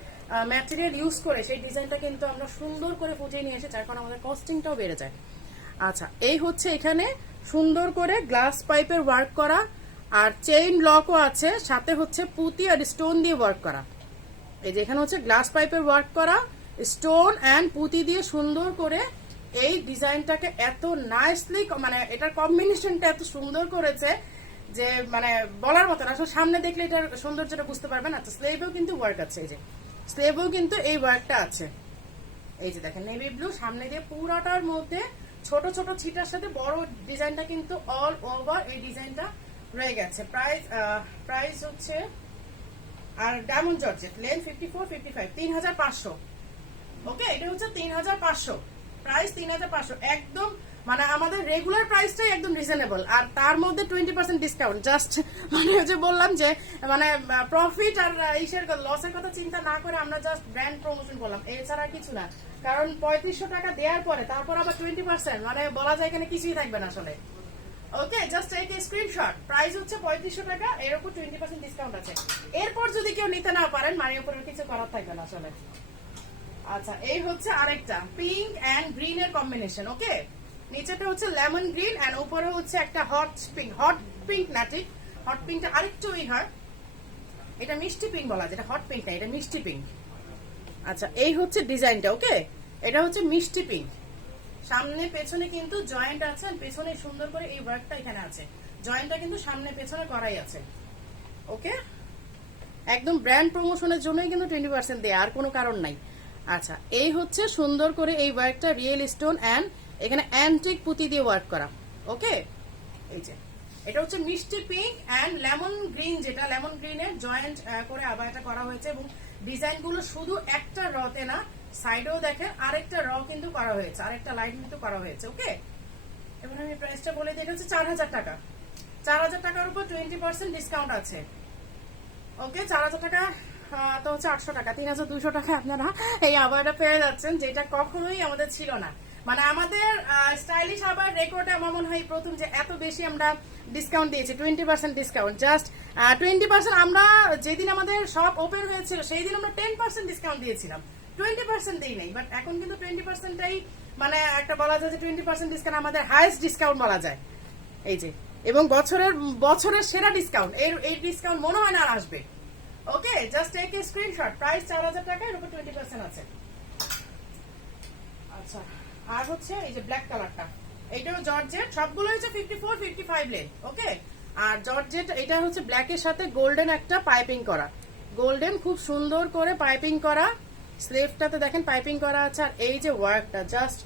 ম্যাটেরিয়াল ইউজ করে সেই ডিজাইনটা কিন্তু আমরা সুন্দর করে ফুটিয়ে নিয়ে এসে, যার কারণে আমাদের কস্টিংটাও বেড়ে যায়। আচ্ছা এই হচ্ছে এখানে সুন্দর করে গ্লাস পাইপের ওয়ার্ক করা, আর চেইন লকও আছে, সাথে হচ্ছে পুঁতি আর স্টোন দিয়ে ওয়ার্ক করা। এই যে এখানে হচ্ছে গ্লাস পাইপের ওয়ার্ক করা, স্টোন অ্যান্ড পুঁতি দিয়ে সুন্দর করে এই ডিজাইনটাকে এত নাইসলি, মানে এটার কম্বিনেশনটা এত সুন্দর করেছে যে মানে বলার মতো না। আসলে সামনে দেখলে এটার সৌন্দর্যটা বুঝতে পারবেন। আচ্ছা স্লেভেও কিন্তু ওয়ার্ক আছে, এই যে স্লেভেও কিন্তু এই ওয়ার্কটা আছে। এই যে দেখেন নেভি ব্লু সামনে দিয়ে পুরাটার মধ্যে ছোট ছোট ছিটার সাথে বড় ডিজাইনটা কিন্তু অল ওভার এই ডিজাইনটা রয়ে গেছে। প্রাইস হচ্ছে, আর ডায়মন্ড জর্জেট লেন 54 55 3500। ওকে এটা হচ্ছে 3500, প্রাইস 3500 একদম, মানে আমাদের রেগুলার প্রাইসটাই একদম রিজনেবল, আর তার মধ্যে 20% ডিসকাউন্ট। জাস্ট মানে যে বললাম যে মানে প্রফিট আর ইসের লসের কথা চিন্তা না করে আমরা জাস্ট ব্র্যান্ড প্রমোশন করলাম, এছাড়া কিছু না। কারণ 3500 টাকা দেওয়ার পরে তারপর আবার 20%, মানে বলা যায় এখানে কিছুই থাকবে না আসলে। Okay just take a screenshot. Price হচ্ছে 3500 টাকা, এর উপর 20% ডিসকাউন্ট আছে। এরপর যদি কেউ নিতে না পারেন মানে উপরে কিছু করার থাকবে না আসলে। আচ্ছা এই হচ্ছে আরেকটা পিঙ্ক এন্ড গ্রিন এর কম্বিনেশন। ওকে নিচেটা হচ্ছে লেমন গ্রিন এন্ড উপরে হচ্ছে একটা হট পিঙ্ক না, ঠিক হট পিঙ্কটা আরেকটু হয়, এটা মিষ্টি পিঙ্ক বলা, যেটা হট পিঙ্ক না, এটা মিষ্টি পিঙ্ক। আচ্ছা এই হচ্ছে ডিজাইনটা। ওকে এটা হচ্ছে মিষ্টি পিঙ্ক, সামনে পেছনে কিন্তু জয়েন্ট আছে, পেছনে সুন্দর করে এই ওয়ার্কটা এখানে আছে, জয়েন্টটা কিন্তু সামনে পেছনে করাই আছে। ওকে একদম ব্র্যান্ড প্রমোশনের জন্যই কিন্তু 20% দেয়, আর কোনো কারণ নাই। আচ্ছা এই হচ্ছে সুন্দর করে এই ওয়ার্কটা রিয়েল স্টোন অ্যান্ড এখানে অ্যান্টিক পুঁতি দিয়ে ওয়ার্ক করা। ওকে এই যে এটা হচ্ছে মিষ্টি পিঙ্ক অ্যান্ড লেমন গ্রিন, যেটা লেমন গ্রিনের জয়েন্ট করে আবার এটা করা হয়েছে, এবং ডিজাইনগুলো শুধু একটা রতে না, সাইডেও দেখেন আরেকটা র কিন্তু করা হয়েছে, আরেকটা লাইন কিন্তু করা হয়েছে। ওকে এবার আমি প্রাইসটা বলে দিই, এটা হচ্ছে 4000 টাকা। 4000 টাকার উপর 20% ডিসকাউন্ট আছে। ওকে 4000 টাকা তো হচ্ছে 800 টাকা, 3200 টাকা আপনারা এই আবারটা পেয়ে যাচ্ছেন, যেটা কখনোই আমাদের ছিল না। মানে আমাদের স্টাইলিশ আবার রেকর্ডে আমার মনে হয় প্রথম যে এত বেশি আমরা ডিসকাউন্ট দিয়েছি, 20% ডিসকাউন্ট। জাস্ট 20% আমরা যেদিন আমাদের শপ ওপেন হয়েছিল সেই দিন আমরা 10% ডিসকাউন্ট দিয়েছিলাম, 20% দিই নাই। বাট এখন কিন্তু 20%টাই মানে একটা বলা যায় যে 20% ডিসকাউন্ট আমাদের হাইয়েস্ট ডিসকাউন্ট বলা যায়। এই যে এবং বছরের সেরা ডিসকাউন্ট, এই ডিসকাউন্ট মনে হয় না আর আসবে। Okay just take a screenshot. Price 4000 টাকা, এর উপর 20% আছে। আচ্ছা আর হচ্ছে এই যে ব্ল্যাক কালারটা, এটাও জর্জেট, সবগুলো হচ্ছে 54 55 লেন। ওকে আর জর্জেট এটা হচ্ছে ব্ল্যাকের সাথে গোল্ডেন একটা পাইপিং করা, গোল্ডেন খুব সুন্দর করে পাইপিং করা, স্লিভটাতে দেখেন পাইপিং করা আছে। আর এই যে ওয়ার্কটা জাস্ট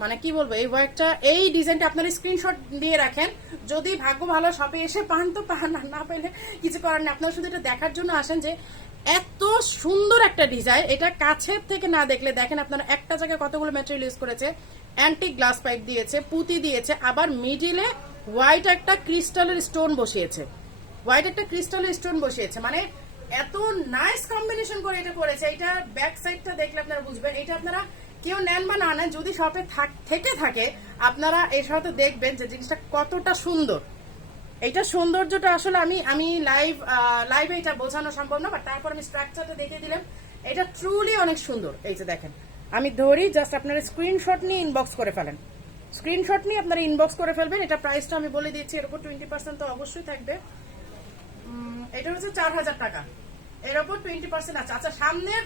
মানে কি বলবো, এই ওয়ার্কটা এই ডিজাইনটা আপনারা স্ক্রিনশট দিয়ে রাখেন, যদি ভাগ্য ভালো শপে এসে পান তো পান, না পেলে কিছু করার নেই। আপনারা শুধু এটা দেখার জন্য আসেন যে এত সুন্দর একটা ডিজাইন, এটা কাছের থেকে না দেখলে দেখেন আপনারা একটা জায়গায় কতগুলো ম্যাটেরিয়াল ইউজ করেছে, অ্যান্টিক গ্লাস পাইপ দিয়েছে, পুঁতি দিয়েছে, আবার মিডিলে হোয়াইট একটা ক্রিস্টালের স্টোন বসিয়েছে, মানে এত নাইস কম্বিনেশন করে এটা করেছে। এটা ব্যাক সাইডটা দেখলে আপনারা বুঝবেন, এটা আপনারা কেউ নেন বা না নেন, যদি শপে থেকে থাকে আপনারা এর সাথে দেখবেন যে জিনিসটা কতটা সুন্দর। এইটা সৌন্দর্যটা আসলে আমি লাইভে এটা বোঝানো সম্ভব না, বাট তারপর আমি স্ট্রাকচারটা দেখিয়ে দিলাম, এটা ট্রুলি অনেক সুন্দর। এই যে দেখেন আমি ধরি, জাস্ট আপনারা স্ক্রিনশট নিয়ে ইনবক্স করে ফেলেন, স্ক্রিনশট নিয়ে আপনারা ইনবক্স করে ফেলবেন। এটা প্রাইসটা আমি বলে দিচ্ছি, এর উপর 20% তো অবশ্যই থাকবে। এটা হচ্ছে 4000 টাকা, এর উপর 20% আছে। আচ্ছা সামনের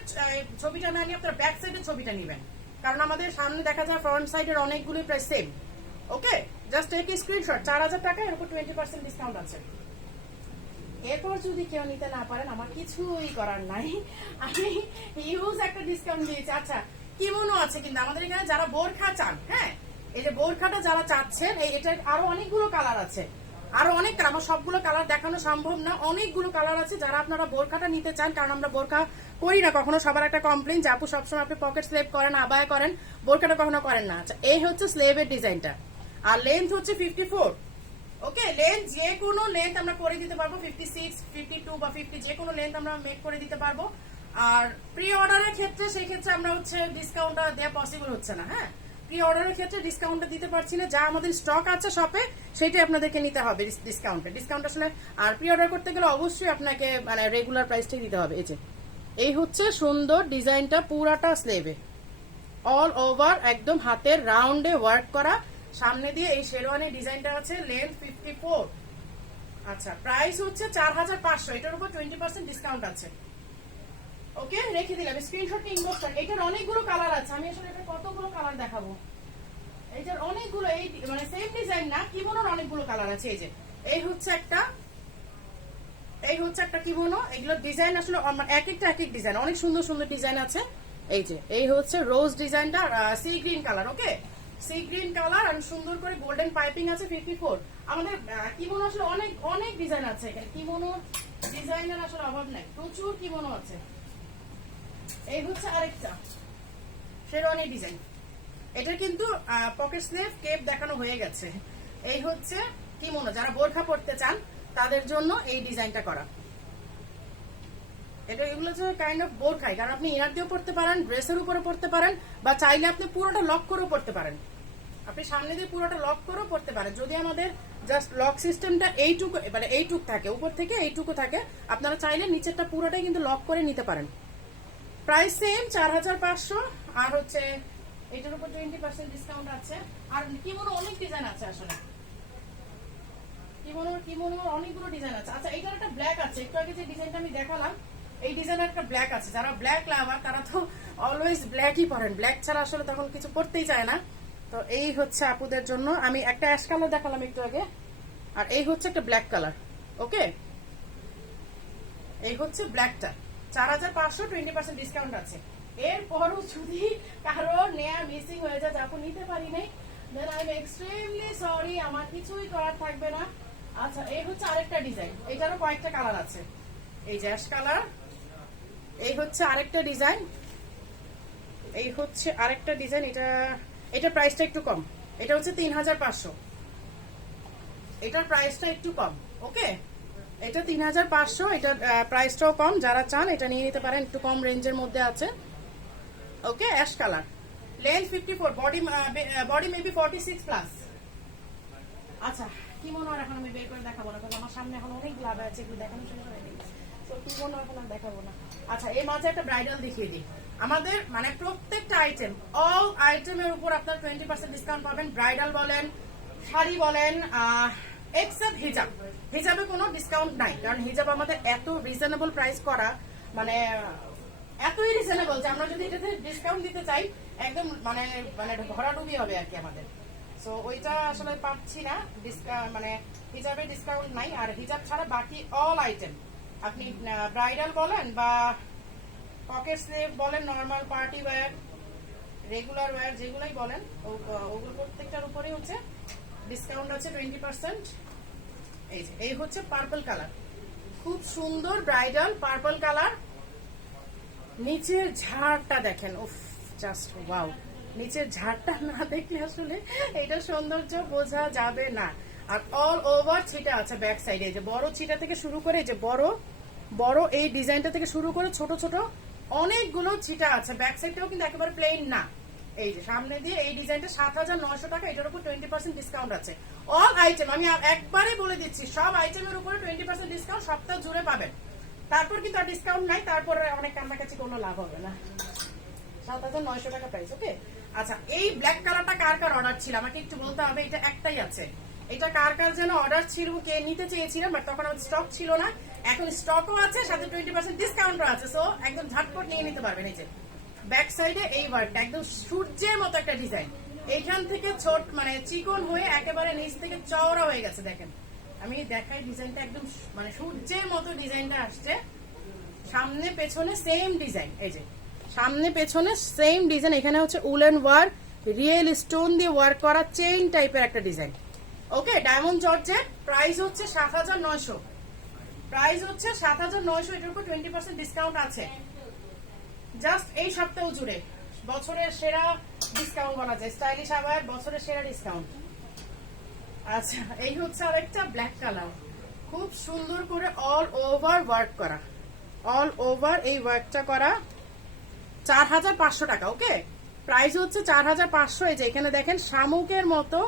ছবিটা না নিয়ে আপনারা ব্যাক সাইডের ছবিটা নেবেন, কারণ আমাদের সামনে দেখা যায় ফ্রন্ট সাইডের অনেকগুলি প্রায় same. Okay just take screenshot. 4000 টাকা, এর উপর 20% ডিসকাউন্ট আছে। এরপর যদি কেউ নিতে না পারেন আমার কিছুই করার নাই, আমি হিউজ একটা ডিসকাউন্ট দিয়েছি। আচ্ছা কিমোনো আছে কিন্তু আমাদের এখানে, যারা বোরখা চান, হ্যাঁ এই যে বোরখাটা যারা চাচ্ছেন, এটার আরো অনেকগুলো কালার আছে। আরো অনেক কালার, আমার সবগুলো কালার দেখানো সম্ভব না, অনেকগুলো কালার আছে। যারা আপনারা বোরখাটা নিতে চান, কারণ আমরা বোরখা করি না কখনো, সবার একটা কমপ্লেন যে আপু সবসময় আপনি পকেট স্লেভ করেন, আবায়া করেন, বোরখাটা কখনো করেন না। আচ্ছা, এই হচ্ছে স্লেভের ডিজাইনটা, আর লেন্থ হচ্ছে 54। ওকে, লেন্থ যে কোনো লেন্থ আমরা করে দিতে পারবো, 56, 52 বা 50 যে কোনো লেন্থ আমরা মেক করে দিতে পারবো। আর প্রি অর্ডারের ক্ষেত্রে সেই ক্ষেত্রে আমরা হচ্ছে ডিসকাউন্টটা দেওয়া পসিবল হচ্ছে না। হ্যাঁ, প্রি অর্ডারের ক্ষেত্রে ডিসকাউন্টটা দিতে পারছি না, যা আমাদের স্টক আছে শপে সেটাই আপনাদেরকে নিতে হবে ডিসকাউন্ট আসলে। আর প্রি অর্ডার করতে গেলে অবশ্যই আপনাকে মানে রেগুলার প্রাইসটাই দিতে হবে। এই হচ্ছে সুন্দর ডিজাইনটা, পুরাটা স্লেভে অল ওভার একদম হাতের রাউন্ডে ওয়ার্ক করা, সামনে দিয়ে এই শেরওয়ানি ডিজাইনটা আছে, লেন্থ 54। আচ্ছা, প্রাইস হচ্ছে 4500, এটার উপর 20% ডিসকাউন্ট আছে। ওকে, রেখে দিলাম, স্ক্রিনশট ইনবক্স করেন। এটার অনেকগুলো কালার আছে, আমি আসলে এটা কতগুলো কালার দেখাবো। এইটার অনেকগুলো, এই মানে সেম ডিজাইন না, কিমোনোর অনেকগুলো কালার আছে। এই হচ্ছে একটা কিমোনো। এগুলো ডিজাইন আসলে এক একটা এক এক ডিজাইন, অনেক সুন্দর সুন্দর ডিজাইন আছে। এই হচ্ছে রোজ ডিজাইনটা, সি গ্রিন কালার। ওকে, সি গ্রিন কালার আর সুন্দর করে গোল্ডেন পাইপিং আছে, 54। আমাদের কিমোনো আসলে অনেক অনেক ডিজাইন আছে এখানে, কিমোনো ডিজাইনের আসলে অভাব নাই, প্রচুর কিমোনো আছে। এই হচ্ছে আরেকটা শেরওয়ানি ডিজাইন, এটা কিন্তু পকেট স্লিভ কেপ দেখানো হয়ে গেছে। এই হচ্ছে কিমোনো, যারা বোরখা পরতে চান তাদের জন্য এই ডিজাইনটা করা। এটা এগুলো হচ্ছে কাইন্ড অফ বোরখাই, কারণ আপনি ইনার দিয়েও পড়তে পারেন, ড্রেসের উপরে পড়তে পারেন, বা চাইলে আপনি পুরোটা লক করেও পড়তে পারেন। আপনি সামনে দিয়ে পুরোটা লক করেও পড়তে পারেন। যদি আমাদের জাস্ট লক সিস্টেমটা এইটুকু, মানে এইটুক থাকে, উপর থেকে এইটুকু থাকে, আপনারা চাইলে নিচেরটা পুরোটাই কিন্তু লক করে নিতে পারেন। Price same 4500। আর হচ্ছে এটার উপর 20% ডিসকাউন্ট আছে। আর কিমোনো অনেক ডিজাইন আছে আসলে, কিমোনোর অনেকগুলো ডিজাইন আছে। আচ্ছা, এটার একটা ব্ল্যাক আছে, একটু আগে যে ডিজাইনটা আমি দেখালাম, এই ডিজাইনের একটা ব্ল্যাক আছে। যারা ব্ল্যাক লাভার তারা তো অলওয়েজ ব্ল্যাকই পরেন, ব্ল্যাক ছাড়া আসলে তখন কিছু পড়তেই চায় না। তো এই হচ্ছে আপুদের জন্য, আমি একটা অ্যাশ কালার দেখালাম একটু আগে, আর এই হচ্ছে একটা ব্ল্যাক কালার। ওকে, এই হচ্ছে ব্ল্যাকটা, 4500, 20% ডিসকাউন্ট আছে। এরপরও যদি কারো নেয়া মিসিং হয়ে যায়, আপু নিতে পারি নাই, then I am extremely sorry, আমার কিছুই করার থাকবে না। আচ্ছা, এই হচ্ছে আরেকটা ডিজাইন, এটারও কয়েকটা কালার আছে। এই যে অ্যাশ কালার, এই হচ্ছে আরেকটা ডিজাইন, এটা প্রাইসটা একটু কম, এটা হচ্ছে 3500, এটার প্রাইসটা একটু কম। ওকে, এটা 3500, এটার প্রাইসটাও কম। যারা চান এটা নিয়ে নিতে পারেন, একটু কম রেঞ্জের মধ্যে আছে। Okay, ash colour, length 54, body maybe 46 plus. আচ্ছা, কি মনে হয় এখন আমি বের করে দেখাবো না, কারণ আমার সামনে এখন অনেক লাভ আছে, এগুলো দেখানো শুরু করে দিই। তো কি মনে হয় এখন আর দেখাবো না। আচ্ছা, এই মাঝে একটা ব্রাইডাল দেখিয়ে দিই। আমাদের মানে প্রত্যেকটা আইটেম, অল আইটেমের উপর আপনার 20% ডিসকাউন্ট পাবেন। ব্রাইডাল বলেন, শাড়ি বলেন, এক্সেপ্ট হিজাব। হিজাবে কোনো ডিসকাউন্ট নাই, কারণ হিজাব আমাদের এত রিজনেবল প্রাইস করা, মানে এতই রিজনেবল যে আমরা যদি এটাতে ডিসকাউন্ট দিতে চাই একদম মানে মানে ভরাডুবি হবে আর কি আমাদের। সো ওইটা আসলে পাচ্ছি না, মানে হিজাবে ডিসকাউন্ট নাই। আর হিজাব ছাড়া বাকি অল আইটেম, আপনি ব্রাইডাল বলেন বা পকেট স্লিভ বলেন, normal party wear, regular wear, যেগুলোই বলেন, ওগুলো প্রত্যেকটার উপরেই হচ্ছে ডিসকাউন্ট আছে 20%। এই হচ্ছে পার্পল কালার, খুব সুন্দর ব্রাইডাল পার্পল কালার। নিচের ঝাড়টা দেখেন, উফ, জাস্ট ওয়াও। নিচের ঝাড়টা না দেখলে আসলে এটা সৌন্দর্য বোঝা যাবে না। আর অল ওভার ছিটা আছে ব্যাক সাইডে, যে বড় ছিটা থেকে শুরু করে, যে বড় এই ডিজাইনটা থেকে শুরু করে ছোট ছোট অনেকগুলো ছিটা আছে। ব্যাক সাইডটাও কিন্তু একেবারে প্লেন না। এই যে সামনে দিয়ে এই ডিজাইনটা 7900 টাকা, এটার উপর 20% ডিসকাউন্ট আছে। অল আইটেম, আমি একবারে বলে দিচ্ছি, সব আইটেমের উপরে 20% ডিসকাউন্ট সপ্তাহ জুড়ে পাবেন। তারপর কিন্তু আর ডিসকাউন্ট নাই, তারপরে অনেক কান্নাকাছি কোনো লাভ হবে না। 7900 টাকা প্রাইস। ওকে, আচ্ছা, এই ব্ল্যাক কালারটা কার কার অর্ডার ছিল আমাকে একটু বলতে হবে। এটা একটাই আছে, এটা কার কার যেন অর্ডার ছিল, কে নিতে চেয়েছিলাম, বাট তখন আমার স্টক ছিল না। এখন স্টকও আছে, সাথে 20% ডিসকাউন্টও আছে। সো একদম ঝটপট নিয়ে নিতে পারবেন। এই যে ব্যাক সাইডে এই ওয়ার্কটা একদম সূর্যের মতো একটা ডিজাইন, এইখান থেকে ছোট মানে চিকন হয়ে একেবারে নিচ থেকে চওড়া হয়ে গেছে। দেখেন, আমি দেখাই ডিজাইনটা, একদম মানে সূর্যের মতো ডিজাইনটা আসছে। সামনে পেছনে সেম ডিজাইন, এই যে সামনে পেছনে সেম ডিজাইন। এখানে হচ্ছে উলেন ওয়ার্ক, রিয়েল স্টোন দিয়ে ওয়ার্ক করা চেইন টাইপের একটা ডিজাইন। ওকে, ডায়মন্ড জর্জেট, প্রাইস হচ্ছে 7,900, প্রাইস হচ্ছে 7,900। এটার উপর 20% ডিসকাউন্ট আছে জাস্ট এই সপ্তাহ জুড়ে। বছরের সেরা ডিসকাউন্ট বলা যায়, স্টাইলিশ আবায়ের বছরের সেরা ডিসকাউন্ট। আচ্ছা, এই হচ্ছে আরেকটা ব্ল্যাক কালার, খুব সুন্দর করে অল ওভার ওয়ার্ক করা, অল ওভার এই ওয়ার্কটা করা, 4,500 টাকা। ওকে, প্রাইস হচ্ছে 4,500। এই যে এখানে দেখেন শামুকের মতো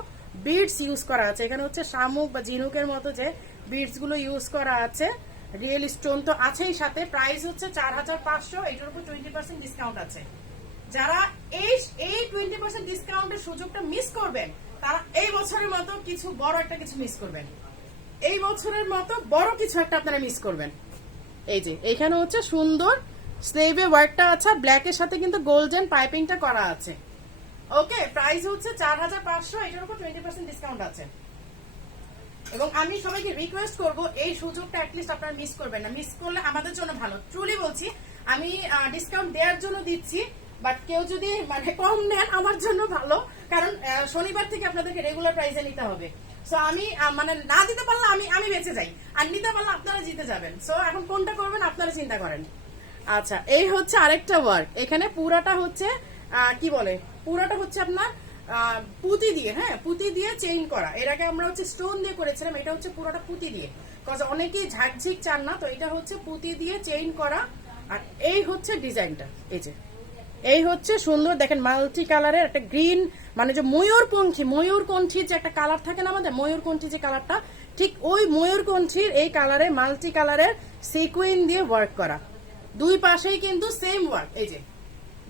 বিডস ইউজ করা আছে, এখানে হচ্ছে শামুক বা ঝিনুকের মতো যে বিডস গুলো ইউজ করা আছে, রিয়েল স্টোন তো আছেই সাথে। প্রাইস হচ্ছে 4,500, এটার উপর 20% ডিসকাউন্ট আছে। যারা এই 20% ডিসকাউন্টের সুযোগটা মিস করবেন, তারা এই বছরের মতো কিছু বড় একটা কিছু মিস করবেন, এই বছরের মতো বড় কিছু একটা আপনারা মিস করবেন। এই যে এখানে হচ্ছে সুন্দর স্লেভে ওয়ার্কটা আছে, ব্ল্যাকের সাথে কিন্তু গোল্ডেন পাইপিংটা করা আছে। ওকে, প্রাইস হচ্ছে 4,500, এটার উপর 20% ডিসকাউন্ট আছে। এবং আমি সবাইকে রিকোয়েস্ট করব এই সুযোগটা অ্যাটলিস্ট আপনারা মিস করবেন না, মিস করলে আমাদের জন্য ভালো। ট্রুলি বলছি, আমি ডিসকাউন্ট দেওয়ার জন্য দিচ্ছি, বাট কেউ যদি মানে কম নেন আমার জন্য ভালো, কারণ শনিবার থেকে আপনাদেরকে রেগুলার প্রাইসে নিতে হবে। সো আমি মানে না দিতে পারলে আমি বেঁচে যাই, আর নিতে পারলে আপনারা জিতে যাবেন। সো এখন কোনটা করবেন আপনারা চিন্তা করেন। আচ্ছা, এই হচ্ছে আরেকটা ওয়ার্ক, এখানে পুরাটা হচ্ছে কি বলে, পুরাটা হচ্ছে আপনার পুঁতি দিয়ে, হ্যাঁ পুঁতি দিয়ে চেইন করা। এর আগে আমরা হচ্ছে স্টোন দিয়ে করেছিলাম, এটা হচ্ছে পুরোটা পুঁতি দিয়ে, কজ অনেকেই ঝাঁকঝিক চান না, তো এটা হচ্ছে পুঁতি দিয়ে চেইন করা। আর এই হচ্ছে ডিজাইনটা, এই যে এই হচ্ছে সুন্দর দেখেন মাল্টি কালারের একটা গ্রিন, মানে যে ময়ূরকণ্ঠীর যে একটা কালার থাকে না আমাদের, ময়ূরকণ্ঠী যে কালারটা, ঠিক ওই ময়ূরকণ্ঠীর এই কালারে মাল্টি কালারের সিকুইন দিয়ে ওয়ার্ক করা। দুই পাশেই কিন্তু সেম ওয়ার্ক, এই যে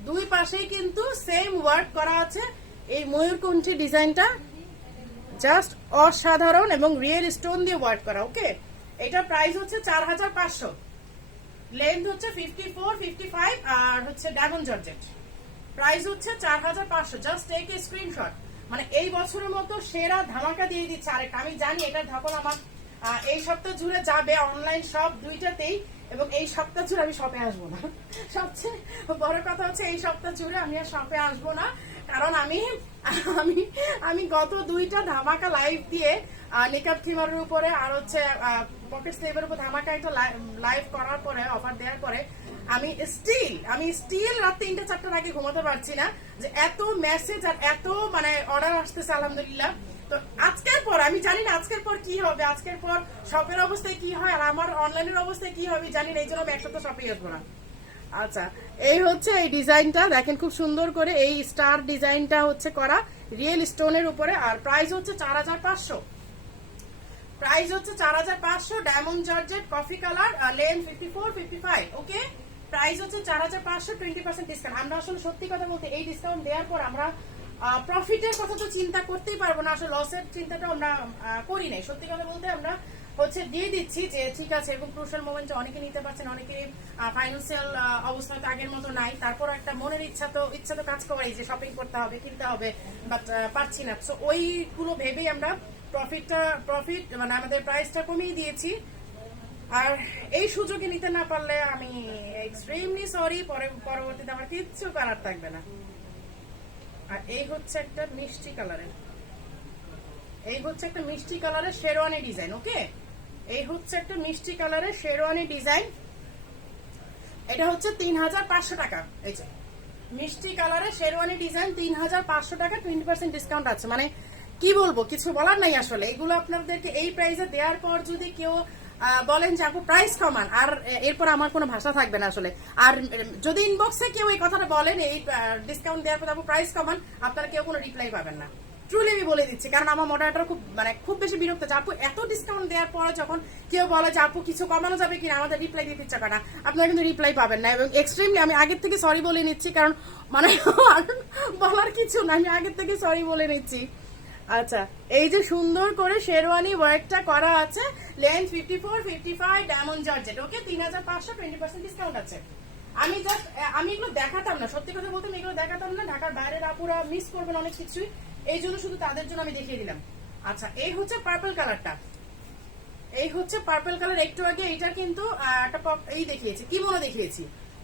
দুই পাশেই কিন্তু সেম ওয়ার্ক করা আছে। এই ময়ূরকণ্ঠী ডিজাইনটা জাস্ট অসাধারণ এবং রিয়েল স্টোন দিয়ে ওয়ার্ক করা। ওকে, এটার প্রাইস হচ্ছে 4,500, লেন্থ হচ্ছে 54, 55 আর হচ্ছে ডায়মন্ড জর্জেট। প্রাইস হচ্ছে 4,500, জাস্ট টেক এ স্ক্রিনশট। মানে এই বছরের মতো সেরা ধামাকা দিয়ে দিচ্ছে আরেকটা। আমি জানি এটার ধকল আমার এই সপ্তাহ জুড়ে যাবে অনলাইন শপ দুইটাতেই, এবং এই সপ্তাহ জুড়ে আমি শপে আসবো না। সবচেয়ে বড় কথা হচ্ছে এই সপ্তাহ জুড়ে আমি আর শপে আসবো না, কারণ আমি আমি আমি গত দুইটা ধামাকা লাইভ দিয়ে নিকাব থিমারের উপরে আর হচ্ছে পকেট স্লেভের উপর ধামাকা একটা লাইভ করার পরে, অফার দেওয়ার পরে আমি স্টিল রাত 3-4টার আগে ঘুমাতে পারছি না, যে এত মেসেজ আর এত মানে অর্ডার আসতেছে আলহামদুলিল্লাহ। তো আজকের পর আমি জানি না আজকের পর কি হবে, আজকের পর শপের অবস্থায় কি হয় আর আমার অনলাইনের অবস্থায় কি হবে জানি না, এই জন্য আমি এক সপ্তাহ শপে আসবো না। আচ্ছা, এই হচ্ছে এই ডিজাইনটা দেখেন খুব সুন্দর করে এই স্টার ডিজাইনটা হচ্ছে করা রিয়েল স্টোনের উপরে। আর প্রাইস হচ্ছে 4,500, প্রাইস হচ্ছে 4,500, diamond georgette coffee colour, length 54, 55। ওকে, প্রাইস হচ্ছে 4,500, 20% ডিসকাউন্ট। আমরা আসলে সত্যি কথা বলতে এই ডিসকাউন্ট দেওয়ার পর আমরা প্রফিটের কথা তো চিন্তা করতেই পারবো না, আসলে লসের চিন্তাটা আমরা করি নাই। সত্যি কথা বলতে আমরা হচ্ছে দিয়ে দিচ্ছি যে ঠিক আছে, এবং ক্রুশাল মোমেন্টে অনেকে নিতে পারছেন, অনেকে ফাইন্যান্সিয়াল অবস্থা তো আগের মতো নাই, তারপর একটা মনের ইচ্ছা তো কাজ করে যে শপিং করতে হবে, কিনতে হবে, বাট পারছি না। সো ওইগুলো ভেবেই আমরা প্রফিট মানে আমাদের প্রাইসটা কমিয়ে দিয়েছি। আর এই সুযোগে নিতে না পারলে আমি এক্সট্রিমলি সরি, পরবর্তীতে আমার কিচ্ছু করার থাকবে না। আর এই হচ্ছে একটা মিষ্টি কালারের, এই হচ্ছে একটা মিষ্টি কালারের শেরওয়ানি ডিজাইন। ওকে, এই হচ্ছে একটা মিষ্টি কালারের শেরওয়ানি ডিজাইন, এটা হচ্ছে 3,500 টাকা। এই যে মিষ্টি কালারের শেরওয়ানি ডিজাইন 3,500 টাকা, 20% ডিসকাউন্ট আছে। মানে কি বলবো, কিছু বলার নাই আসলে। এগুলো আপনাদেরকে এই প্রাইসে দেওয়ার পর যদি কেউ বলেন যে আপু প্রাইস কমান, আর এরপর আমার কোনো ভাষা থাকবে না আসলে। আর যদি ইনবক্সে কেউ এই কথাটা বলেন এই ডিসকাউন্ট দেওয়ার পর আপু প্রাইস কমান, আপনারা কেউ কোনো রিপ্লাই পাবেন না। ট্রুলি আমি বলে দিচ্ছি, কারণ আমার মডারেটর খুব বেশি বিরক্ত যে আপু এত ডিসকাউন্ট দেওয়ার পর যখন কেউ বলে যে আপু কিছু কমানো যাবে কিনা, আমাদের রিপ্লাই দিতে ইচ্ছা করে না, আপনারা কিন্তু রিপ্লাই পাবেন না। এবং এক্সট্রিমলি আমি আগের থেকে সরি বলে নিচ্ছি, কারণ মানে বলার কিছু না, আমি আগের থেকে সরি বলে নিচ্ছি। আচ্ছা, এই যে সুন্দর করে শেরওয়ানি ওয়ার্কটা করা আছে, লেন্থ 54, 55, ডায়মন্ড জর্জেট। ওকে, 3,500, 20% ডিসকাউন্ট আছে। আমি এগুলো দেখাতাম না, সত্যি কথা বলতে এগুলো দেখাতাম না, ঢাকার বাইরের আপুরা মিস করবেন অনেক কিছুই, এই জন্য শুধু তাদের জন্য আমি দেখিয়ে দিলাম। আচ্ছা, এই হচ্ছে পার্পল কালারটা, এই হচ্ছে পার্পল কালার। একটু আগে এটা কিন্তু একটা এই দেখিয়েছি, কিমোনো দেখিয়েছি,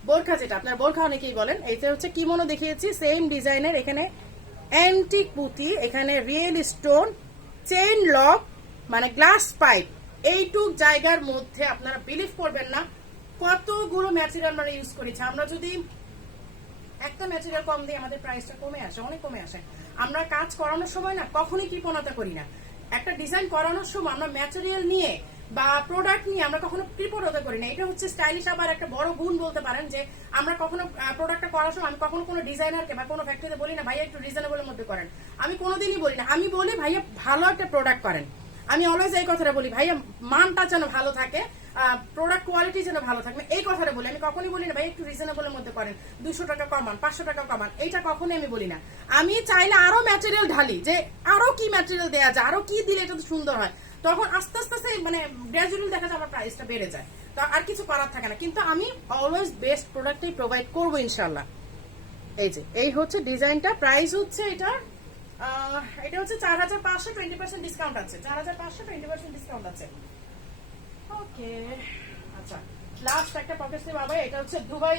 বোরখা যেটা আপনার বোরখা অনেকেই বলেন, এইটা হচ্ছে কিমোনো দেখিয়েছি, সেম ডিজাইনের। এখানে অ্যান্টিক পুঁতি, এখানে রিয়েল স্টোন, চেইন লক মানে গ্লাস পাইপ, এইটুক জায়গার মধ্যে আপনারা বিলিভ করবেন না কতগুলো ম্যাটেরিয়াল আমরা ইউজ করেছি। আমরা যদি একটা ম্যাটেরিয়াল কম দিয়ে আমাদের প্রাইসটা কমে আসে, অনেক কমে আসে। আমরা কাজ করানোর সময় না কখনোই কৃপণতা করি না। একটা ডিজাইন করানোর সময় আমরা ম্যাটেরিয়াল নিয়ে বা প্রোডাক্ট নিয়ে আমরা কখনো কৃপণতা করি না। এটা হচ্ছে স্টাইলিশ আবার একটা বড় গুণ বলতে পারেন, যে আমরা কখনো প্রোডাক্টটা করার সময় আমি কখনো কোনো ডিজাইনারকে বা কোনো ফ্যাক্টরিতে বলি না ভাইয়া একটু রিজনেবলের মধ্যে করেন, আমি কোনোদিনই বলি না। আমি বলি ভাইয়া ভালো একটা প্রোডাক্ট করেন। আমি অলওয়েজ এই কথাটা বলি, ভাইয়া মানটা যেন ভালো থাকে, প্রোডাক্ট কোয়ালিটি যেন ভালো থাকবে, এই কথাটা বলি। আমি কখনই বলি না ভাই একটু রিজনেবলের মধ্যে করেন, 200 টাকা কমান, 500 টাকা কমান, এইটা কখনোই আমি বলি না। আমি চাইলে আরো ম্যাটেরিয়াল ঢালি, যে আরো কি ম্যাটেরিয়াল দেওয়া যায়, আরো কি দিলে এটা তো সুন্দর হয়, তখন আস্তে আস্তে মানে গ্র্যাজুয়ালি দেখা যায় আমার প্রাইসটা বেড়ে যায়, তো আর কিছু করার থাকে না। কিন্তু আমি অলওয়েজ বেস্ট প্রোডাক্টই প্রোভাইড করবো ইনশাল্লাহ। এই যে এই হচ্ছে ডিজাইনটা, প্রাইস হচ্ছে এটা হচ্ছে 4500, 20% ডিসকাউন্ট আছে, 4500 20% ডিসকাউন্ট আছে। ওকে, আচ্ছা লাস্ট একটা পকেট স্লিপ আবার, এটা হচ্ছে দুবাই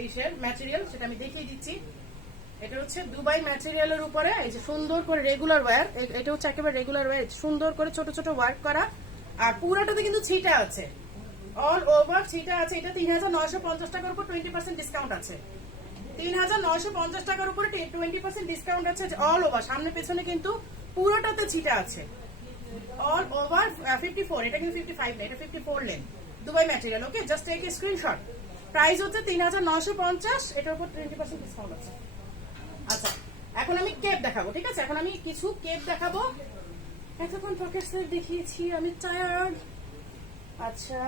এইসের ম্যাটেরিয়াল, সেটা আমি দেখিয়ে দিচ্ছি। এটা হচ্ছে দুবাই ম্যাটেরিয়ালের উপরে এই যে সুন্দর করে রেগুলার ওয়্যার, এটা হচ্ছে একেবারে রেগুলার ওয়্যার, সুন্দর করে ছোট ছোট ওয়ার্ক করা, আর পুরোটাতে কিন্তু ছিটা আছে, অল ওভার ছিটা আছে। এটা 3950 টাকার উপর 20% ডিসকাউন্ট আছে, 3950 টাকার উপরে 20% ডিসকাউন্ট আছে অল ওভার, সামনে পেছনে কিন্তু পুরোটাতে ছিটা আছে, অল ওভার 54, এটা কিন্তু 55 না, এটা 54 length, Dubai material. Okay, just take a screenshot. Price হচ্ছে 3950, এটার উপর 20% ডিসকাউন্ট আছে। আচ্ছা, এখন আমি কেপ দেখাবো, ঠিক আছে? এখন আমি কিছু কেপ দেখাবো। এতক্ষণ পকেট সেট দেখিয়েছি, আমি টায়ার্ড। আচ্ছা,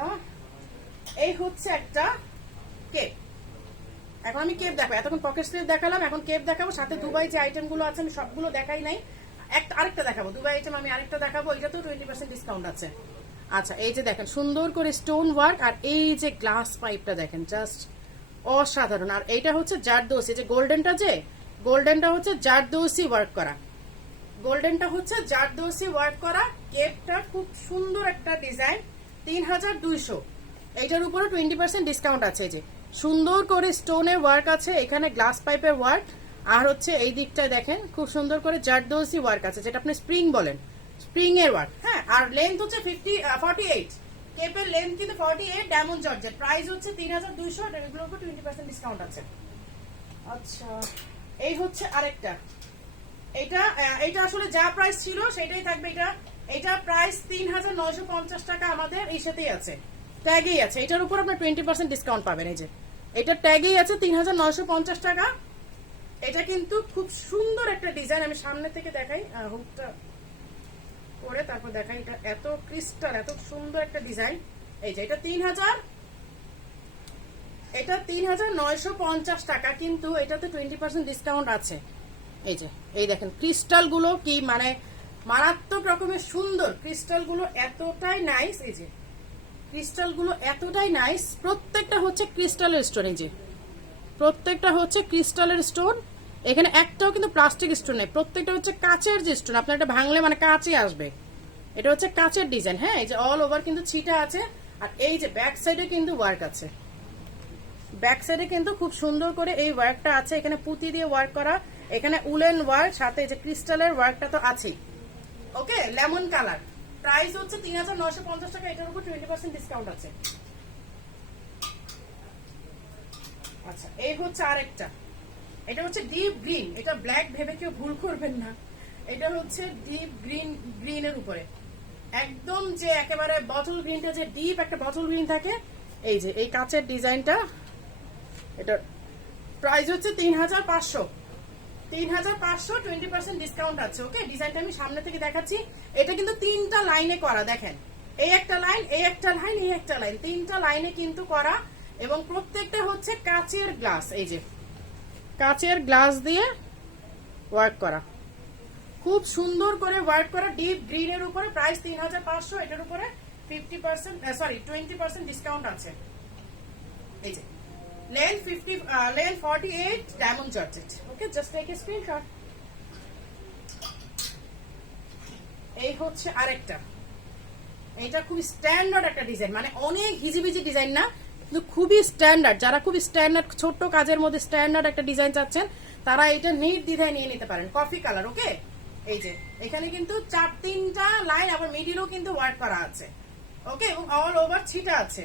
এই হচ্ছে একটা কেপ। এখন আমি কেপ দেখাবো, এতক্ষণ পকেট সেট দেখালাম, এখন কেপ দেখাবো। সাথে দুবাই যে আইটেম গুলো আছে আমি সবগুলো দেখাই নাই, আরেকটা দেখাবো দুবাই আইটেম, আমি আরেকটা দেখাবো, এটা তো 20% ডিসকাউন্ট আছে। আচ্ছা, এই যে দেখেন সুন্দর করে স্টোন ওয়ার্ক, আর এই যে গ্লাস পাইপটা দেখেন জাস্ট অসাধারণ। আর এইটা হচ্ছে জারদৌসি, যে গোল্ডেনটা হচ্ছে জারদৌসি ওয়ার্ক করা, গোল্ডেনটা হচ্ছে জারদৌসি ওয়ার্ক করা। কেপটা খুব সুন্দর একটা ডিজাইন, 3200, এইটার উপরে 20% ডিসকাউন্ট আছে। এই যে সুন্দর করে স্টোনের ওয়ার্ক আছে, এখানে গ্লাস পাইপের ওয়ার্ক, আর হচ্ছে এই দিকটায় দেখেন খুব সুন্দর করে জারদৌসি ওয়ার্ক আছে, যেটা আপনি স্প্রিং বলেন, স্প্রিং এর ওয়ার্ক। হ্যাঁ, আর লেন্থ হচ্ছে 48, কেপের লেন্থ কিন্তু 48, ডায়মন্ড জর্জেট। প্রাইস হচ্ছে 3200, এগুলোর উপর 20% ডিসকাউন্ট আছে। আচ্ছা, এই হচ্ছে আরেকটা, এটা আসলে যা প্রাইস ছিল সেটাই থাকবে। এটা প্রাইস 3950 টাকা, আমাদের এই সাথেই আছে, ট্যাগেই আছে, এটার উপর আপনার 20% ডিসকাউন্ট পাবেন। এই যে এটা ট্যাগেই আছে 3950 টাকা। এটা কিন্তু খুব সুন্দর একটা ডিজাইন, আমি সামনে থেকে দেখাই, হুকটা করে তারপর দেখাই। এটা এত ক্রিস্টাল, এত সুন্দর একটা ডিজাইন। এই যে এটা 3950 টাকা, কিন্তু এটাতে 20% ডিসকাউন্ট আছে। এই যে এই দেখেন ক্রিস্টাল গুলো কি মানে মারাত্মক রকমের সুন্দর, ক্রিস্টাল গুলো এতটাই নাইস। এই যে ক্রিস্টাল গুলো এতটাই নাইস, প্রত্যেকটা হচ্ছে ক্রিস্টালের স্টোন। এই যে প্রত্যেকটা হচ্ছে ক্রিস্টালের স্টোন, এখানে একটাও কিন্তু প্লাস্টিক স্টোন নেই, প্রত্যেকটা হচ্ছে কাচের যে স্টোন, আপনার এটা ভাঙলে মানে কাঁচই আসবে। এটা হচ্ছে কাচের ডিজাইন। হ্যাঁ, এই যে অল ওভার কিন্তু ছিটা আছে, আর এই যে ব্যাক সাইডে কিন্তু ওয়ার্ক আছে, ব্যাক সাইডে কিন্তু খুব সুন্দর করে এই ওয়ার্কটা আছে, এখানে পুঁতি দিয়ে ওয়ার্ক করা, এখানে উলেন ওয়ার্ক, সাথে যে ক্রিস্টালের ওয়ার্কটা তো আছেই। ওকে, লেমন কালার। প্রাইস হচ্ছে 3950 টাকা, এটার উপর 20% ডিসকাউন্ট আছে। আচ্ছা, এই হচ্ছে আরেকটা, এটা হচ্ছে ডিপ গ্রিন, এটা ব্ল্যাক ভেবে কেউ ভুল করবেন না, এটা হচ্ছে ডিপ গ্রিনের উপরে, একদম যে একেবারে বটল গ্রিনটা, যে ডিপ একটা বটল গ্রিন থাকে। এই যে এই কাচের ডিজাইনটা, এটার প্রাইস হচ্ছে 3500, 20% ডিসকাউন্ট আছে। ওকে, ডিজাইনটা আমি সামনে থেকে দেখাচ্ছি। এটা কিন্তু 3টা লাইনে করা, দেখেন এই একটা লাইন, এই একটা লাইন, এই একটা লাইন, 3টা লাইনে কিন্তু করা, এবং প্রত্যেকটা হচ্ছে কাচের গ্লাস। এই যে কাচের গ্লাস দিয়ে ওয়ার্ক করা, খুব সুন্দর করে ওয়ার্ক করা, ডিপ গ্রিনের উপরে। প্রাইস 3500, এটার উপরে 20% ডিসকাউন্ট আছে। এই যে length 48, diamond georgette. Okay, just take a screenshot. এই হচ্ছে আরেকটা, এটা খুব স্ট্যান্ডার্ড একটা ডিজাইন, মানে অনেক হিজিবিজি ডিজাইন না, কিন্তু খুবই স্ট্যান্ডার্ড। যারা খুবই স্ট্যান্ডার্ড ছোট্ট কাজের মধ্যে স্ট্যান্ডার্ড একটা ডিজাইন চাচ্ছেন, তারা এটা নির্দ্বিধায় নিয়ে নিতে পারেন। Coffee colour. ওকে, এই যে এখানে কিন্তু 4-3টা লাইন আবার মিডিলও কিন্তু ওয়ার্ক করা আছে, ওকে, এবং অল ওভার ছিটা আছে।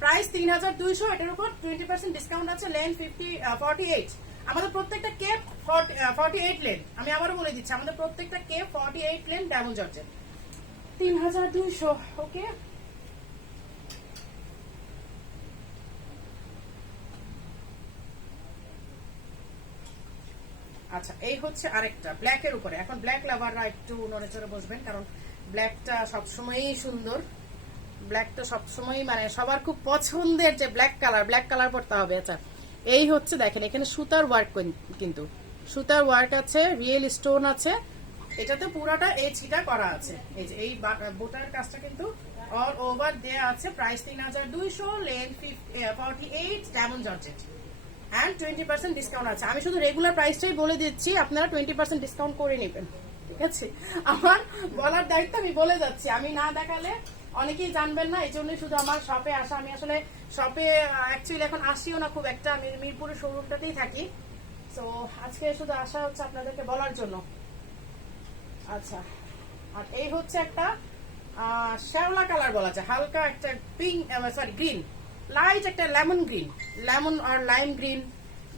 প্রাইস 3200, এটার উপর 20% ডিসকাউন্ট আছে। লেন 48। আমাদের প্রত্যেকটা কেপ 48 লেন। আমি আবারও বলে দিচ্ছি, আমাদের প্রত্যেকটা কেপ 48 লেন ডায়মন্ড জর্জেট। 3200, ওকে। আচ্ছা, এই হচ্ছে আরেকটা ব্ল্যাকের উপরে। এখন ব্ল্যাক লাভাররা একটু নড়ে চড়ে বসবেন, কারণ ব্ল্যাকটা সবসময়ই সুন্দর। ব্ল্যাকটা সবসময় মানে সবার খুব পছন্দের যে ব্ল্যাক কালার পড়তে হবে। আচ্ছা, এই হচ্ছে দেখেন এখানে সুতার ওয়ার্ক, কিন্তু সুতার ওয়ার্ক আছে, রিয়েল স্টোন আছে, এটাতে পুরোটা এই ছিটা করা আছে। এই যে এই বোটার কাজটা কিন্তু অল ওভার দেয়া আছে। Price 3200, length 48, diamond georgette, and 20% discount আছে। আমি শুধু রেগুলার প্রাইসটাই বলে দিচ্ছি, আপনারা 20% ডিসকাউন্ট করে নেবেন, ঠিক আছে? আমার বলার দায়িত্ব, আমি বলে যাচ্ছি, আমি না দেখালে অনেকেই জানবেন না, এই জন্যই শুধু আমার শপে আসা। আমি আসলে শপে অ্যাকচুয়ালি এখন আসিও না খুব একটা, আমি মিরপুরের শোরুমটাতেই থাকি। তো আজকে শুধু আসা হচ্ছে আপনাদেরকে বলার জন্য। আচ্ছা, আর এই হচ্ছে একটা শ্যাওলা কালার বলা যায়, হালকা একটা পিঙ্ক, সরি গ্রিন, লাইট একটা লেমন আর লাইম গ্রিন,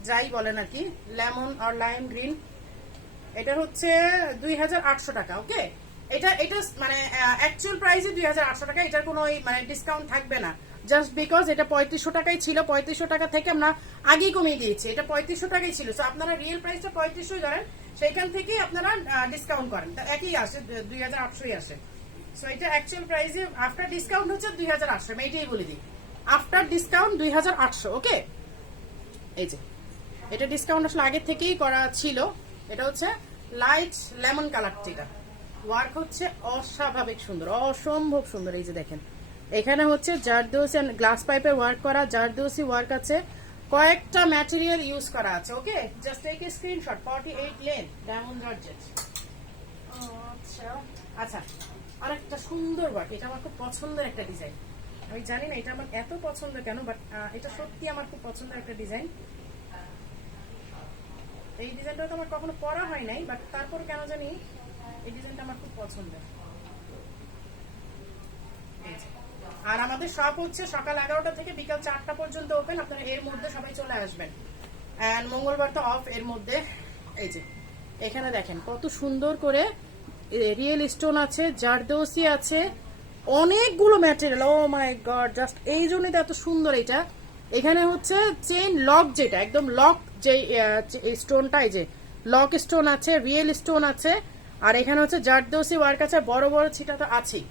যাই বলেন আর কি, লেমন আর লাইম গ্রিন। এটা হচ্ছে 2800 টাকা, ওকে। এটা মানে অ্যাকচুয়াল প্রাইসে 2800 টাকা, এটার কোনো মানে ডিসকাউন্ট থাকবে না, জাস্ট বিকজ এটা 3500 টাকাই ছিল। 3500 টাকা থেকে আমরা আগেই কমিয়ে দিয়েছি, এটা 3500 টাকাই ছিল। তো আপনারা রিয়েল প্রাইসটা 3500 ধরেন, সেইখান থেকেই আপনারা ডিসকাউন্ট করেন, একই আসে, 2800ই আসে। সো এটা অ্যাকচুয়াল প্রাইসে আফটার ডিসকাউন্ট হচ্ছে 2800, আমি এটাই বলে দিই, আফটার ডিসকাউন্ট 2800, ওকে। এই যে এটা ডিসকাউন্ট আসলে আগে থেকেই করা ছিল। এটা হচ্ছে লাইট লেমন কালার, যেটা ওয়ার্ক হচ্ছে অস্বাভাবিক সুন্দর, অসম্ভব সুন্দর। এই যে দেখেন এখানে হচ্ছে জারদোসি এন্ড গ্লাস পাইপের ওয়ার্ক করা, জারদোসি ওয়ার্ক আছে, কয়েকটা ম্যাটেরিয়াল ইউজ করা আছে, okay. Just take a screenshot. 48 লেন ডায়মন্ড জর্জেট। আচ্ছা আচ্ছা, আরেকটা সুন্দর ওয়ার্ক, এটা আমার খুব পছন্দের একটা ডিজাইন। আমি জানি না এটা আমার এত পছন্দ কেন, বাট এটা সত্যি আমার খুব পছন্দের একটা ডিজাইন। এই ডিজাইনটা তো আমার কখনো পরা হয় নাই, বাট তারপর কেন জানি এই ডিজাইনটা আমার খুব পছন্দের। আর আমাদের শপ হচ্ছে সকাল 11টা থেকে বিকাল 4টা পর্যন্ত ওপেন, আপনারা এর মধ্যে সবাই চলে আসবেন। এন্ড মঙ্গলবার তো অফ এর মধ্যে। এই যে এখানে দেখেন কত সুন্দর করে রিয়েল স্টোন আছে, জারদোসি আছে, অনেকগুলো ম্যাটেরিয়াল। ও মাই গড, জাস্ট এই জন্যই তো এত সুন্দর এটা। এখানে হচ্ছে চেইন লক, যেটা একদম লক, যে স্টোনটা, এই যে লক স্টোন আছে, রিয়েল স্টোন আছে, আর এখানে হচ্ছে জারদোসি ওয়ার্ক আছে, বড় বড় ছিটা তো আছেই।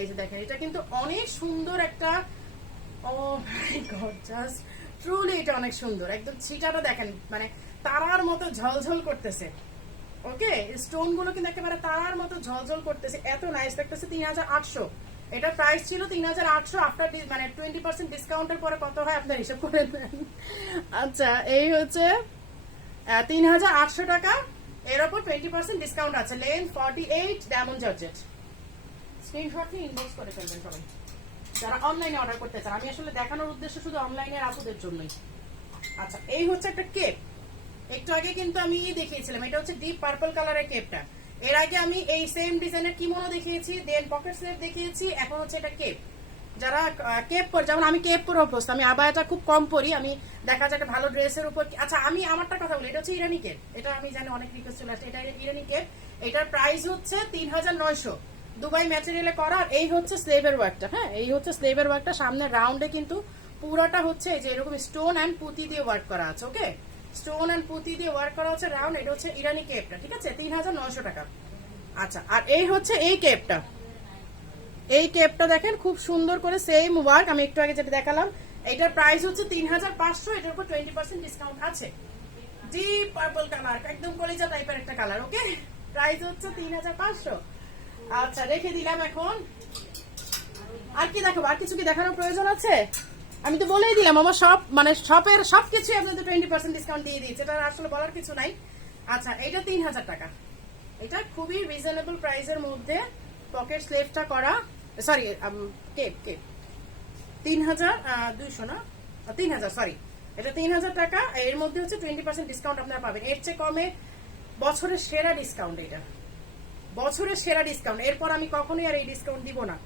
এই যে দেখেন এটা কিন্তু অনেক সুন্দর একটা, ও মাই গড, জাস্ট ট্রুলি এটা অনেক সুন্দর। একদম ছিটাটা দেখেন মানে তারার মতো ঝলঝল করতেছে, ওকে। স্টোন গুলো কিন্তু একেবারে তারার মতো ঝলঝল করতেছে, এত নাইস লাগতেছে। 3800, এটা প্রাইস ছিল 3800, আফটার মানে 20% ডিসকাউন্টের পরে কত হয় আপনার হিসাব করে নেন। আচ্ছা, এই হচ্ছে 3800 টাকা, এর উপর 20% ডিসকাউন্ট আছে। Lane 48, diamond georgette. স্ক্রিনশট নিয়ে ইনবক্স করে ফেলবেন সবাই যারা অনলাইনে অর্ডার করতে চান। আমি আসলে দেখানোর উদ্দেশ্য শুধু অনলাইনের আপুদের জন্যই। আচ্ছা, এই হচ্ছে একটা কেপ, একটু আগে কিন্তু আমি দেখিয়েছিলাম, এটা হচ্ছে ডিপ পার্পল কালারের কেপটা। এর আগে আমি এই সেম ডিজাইনের কিমোনো দেখিয়েছি, দেন পকেট স্লিভ দেখিয়েছি, এখন হচ্ছে এটা কেপ। যারা কেপ পরে, যেমন আমি কেপ পরে অভ্যস্ত, আমি আবায়াটা খুব কম পরি, আমি দেখা যায় একটা ভালো ড্রেসের উপর। আচ্ছা, আমি আমারটা কথা বলি, এটা হচ্ছে ইরানি কেপ, এটা আমি জানি অনেক রিকোয়েস্ট চলে আসছে, এটা ইরানি কেপ। এটার প্রাইস হচ্ছে 3900, দুবাই ম্যাটেরিয়ালে করা। আর এই হচ্ছে স্লেভের ওয়ার্কটা, হ্যাঁ, এই হচ্ছে স্লেভের ওয়ার্কটা। সামনে রাউন্ডে কিন্তু পুরোটা হচ্ছে যে এরকম স্টোন অ্যান্ড পুঁতি দিয়ে ওয়ার্ক করা আছে, ওকে। স্টোন অ্যান্ড পুঁতি দিয়ে ওয়ার্ক করা হচ্ছে রাউন্ড। এটা হচ্ছে ইরানি কেপটা, ঠিক আছে, 3900 টাকা। আচ্ছা, আর এই হচ্ছে এই কেপটা, এই কেপটা দেখেন খুব সুন্দর করে সেম ওয়ার্ক, আমি একটু আগে যেটা দেখালাম। এটার প্রাইস হচ্ছে 3500, এটার উপর 20% ডিসকাউন্ট আছে। ডিপ পার্পল কালার, একদম কলিজা টাইপের একটা কালার, ওকে। প্রাইস হচ্ছে 3500। আচ্ছা, রেখে দিলাম। এখন আর কি দেখাবো? আর কিছু কি দেখানোর প্রয়োজন আছে? আমি তো বলেই দিলাম আমার সব মানে শপের সবকিছু আপনাদের 20% ডিসকাউন্ট দিয়ে দিয়েছে, এটা আসলে বলার কিছু নাই। আচ্ছা, এটা 3000 টাকা, এটা খুবই রিজনেবল প্রাইসের মধ্যে পকেট স্লেভটা করা, সরি কেপ 3200 না, 3000, সরি, এটা 3000 টাকা। এর মধ্যে হচ্ছে 20% ডিসকাউন্ট আপনারা পাবেন, এর চেয়ে কমে বছরের সেরা ডিসকাউন্ট এটা। বছরের সেরা ডিসকাউন্ট। এরপর আমি কখনোই আর এই ডিসকাউন্ট দিব না।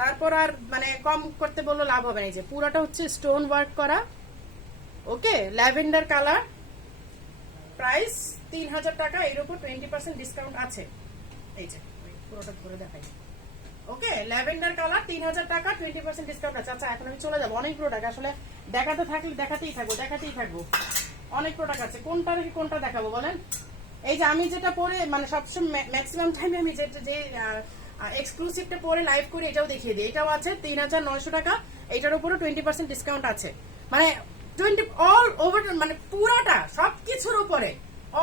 তারপর আর মানে কম করতে বললে লাভ হবে না। এই যে পুরোটা হচ্ছে স্টোন ওয়ার্ক করা, ওকে, ল্যাভেন্ডার কালার, প্রাইস 3000 টাকা। এর উপর 20% ডিসকাউন্ট আছে। এই যে পুরোটা ধরে দেখাই, ওকে, ল্যাভেন্ডার কালার 3000 টাকা, 20% ডিসকাউন্ট আছে। আচ্ছা এখন আমি চলে যাবো, অনেক প্রোডাক্ট আসলে দেখাতে থাকলে দেখাতেই থাকবো, অনেক প্রোডাক্ট আছে। কোনটা রেখে কোনটা দেখাবো বলেন? এই যে আমি যেটা পরে মানে সবসময় ম্যাক্সিমাম টাইমে আমি যে এক্সক্লুসিভটা পরে লাইভ করি, এটাও দেখিয়ে দিই। এটাও আছে 3900 টাকা, এটার উপরও 20% ডিসকাউন্ট আছে। মানে 20 অল ওভার, মানে পুরাটা সবকিছুর উপরে,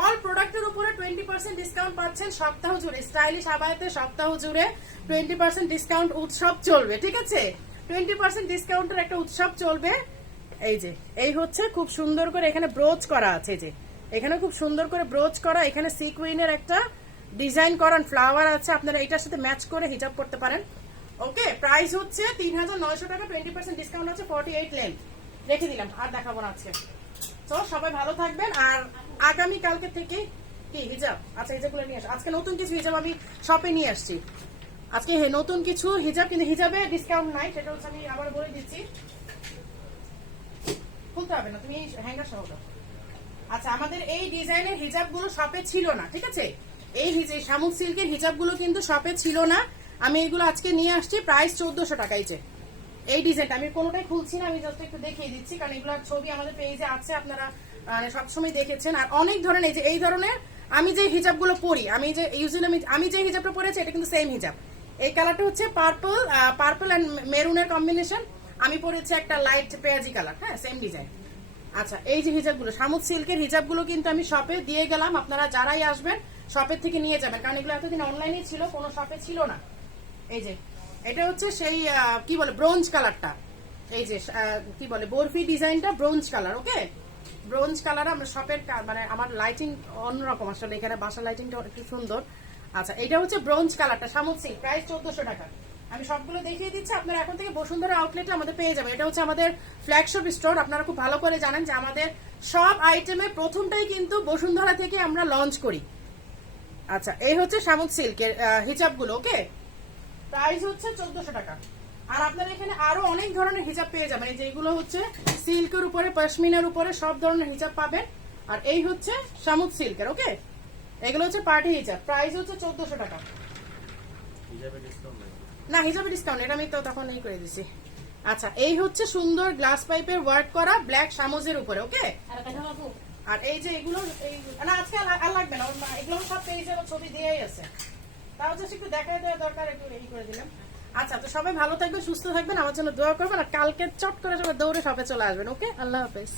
অল প্রোডাক্টের উপরে 20% ডিসকাউন্ট পাচ্ছেন সপ্তাহ জুড়ে। স্টাইলিশ আবায়াতে সপ্তাহ জুড়ে 20% ডিসকাউন্ট উৎসব চলবে, ঠিক আছে? 20% ডিসকাউন্টের একটা উৎসব চলবে। এই যে এই হচ্ছে খুব সুন্দর করে এখানে ব্রোচ করা আছে, যে এখানে খুব সুন্দর করে ব্রোচ করা, এখানে সিকুইনের একটা ডিজাইন করান ফ্লাওয়ার আছে। আপনারা এটার সাথে ম্যাচ করে হিজাব করতে পারেন, ওকে। প্রাইস হচ্ছে 3900 টাকা, 20% ডিসকাউন্ট আছে, 48 লেন্থ। রেখে দিলাম, আর দেখাবো না আজকে। তো সবাই ভালো থাকবেন। আর আগামী কালকে থেকে কি হিজাব, আচ্ছা হিজাবগুলো নিয়ে আসি। আজকে নতুন কিছু হিজাব আমি শপে নিয়ে আসছি আজকে, নতুন কিছু হিজাব, কিন্তু হিজাবে ডিসকাউন্ট নাই, সেটা হচ্ছে আমি আবার বলে দিচ্ছি। খুলতে হবে না, তুমি হ্যাঙ্গার সহ দাও। আচ্ছা আমাদের এই ডিজাইনের হিজাবগুলো শপে ছিল না, ঠিক আছে? এই শামুক সিল্কের হিজাবগুলো কিন্তু শপে ছিল না, আমি এগুলো আজকে নিয়ে আসছি। প্রাইস 1400 টাকা। এই ডিজাইনটা আমি কোনোটাই খুলছি না, আমি জাস্ট একটু দেখিয়ে দিচ্ছি, কারণ এগুলোর ছবি আমাদের পেজে আছে, আপনারা সবসময় দেখেছেন। আর অনেক ধরনের এই ধরনের আমি যে হিজাবগুলো পরি, আমি যে ইউজুয়ালি আমি যে হিজাবটা পরেছি এটা কিন্তু সেম হিজাব। এই কালারটা হচ্ছে পার্পল অ্যান্ড মেরুনের কম্বিনেশন। আমি পরেছি একটা লাইট পেঁয়াজি কালার, হ্যাঁ, সেম ডিজাইন। আচ্ছা এই যে হিজাবগুলো, শামুক সিল্কের হিজাবগুলো কিন্তু আমি শপে দিয়ে গেলাম, আপনারা যারাই আসবেন শপের থেকে নিয়ে যাবেন, কারণ এগুলো এতদিন অনলাইনে ছিল, কোনো শপে ছিল না। এই যে এটা হচ্ছে সেই কি বলে ব্রোঞ্জ কালারটা, এই যে কি বলে বরফি ডিজাইনটা ব্রোঞ্জ কালার, ওকে। ব্রোঞ্জ কালার আমরা শপের মানে আমার লাইটিং অন্যরকম, আসলে এখানে বাসা লাইটিংটা একটু সুন্দর। আচ্ছা এটা হচ্ছে ব্রোঞ্জ কালারটা, শামুক সিল্ক, প্রাইস 1400 টাকা। আমি সবগুলো দেখিয়ে দিচ্ছি, আপনারা এখন থেকে বসুন্ধরা আউটলেটে আমাদের পেয়ে যাবেন। এটা হচ্ছে আমাদের ফ্ল্যাগশিপ স্টোর। আপনারা খুব ভালো করে জানেন যে আমাদের সব আইটেমের প্রথমটাই কিন্তু বসুন্ধরা থেকে আমরা লঞ্চ করি। আচ্ছা এই হচ্ছে শামুক সিল্কের হিজাবগুলো, ওকে। প্রাইস হচ্ছে 1400 টাকা। আর আপনারা এখানে আরো অনেক ধরনের হিজাব পেয়ে যাবেন, যেগুলো হচ্ছে সিল্কের উপরে, পশমিনার উপরে সব ধরনের হিজাব পাবেন। আর এই হচ্ছে শামুক সিল্কের, ওকে। এগুলো হচ্ছে পার্টি হিজাব, প্রাইস হচ্ছে 1400 টাকা। না হিজাবে ডিসকাউন্ট, এটা আমি তো তখন এই করে দিছি। আচ্ছা এই হচ্ছে সুন্দর গ্লাস পাইপের ওয়ার্ক করা ব্ল্যাক শামুজের উপরে, ওকে। আর এই যে এগুলো না আজকে আর লাগবে না, এগুলো সব পেজে ছবি দিয়েই আছে, তাও জাস্ট একটু দেখায় দেওয়া দরকার, একটু এই করে দিলাম। আচ্ছা তো সবাই ভালো থাকবেন, সুস্থ থাকবেন, আমার জন্য দোয়া করবেন। আর কালকে চট করে সবাই দৌড়ে শপে চলে আসবেন, ওকে। আল্লাহ হাফেজ।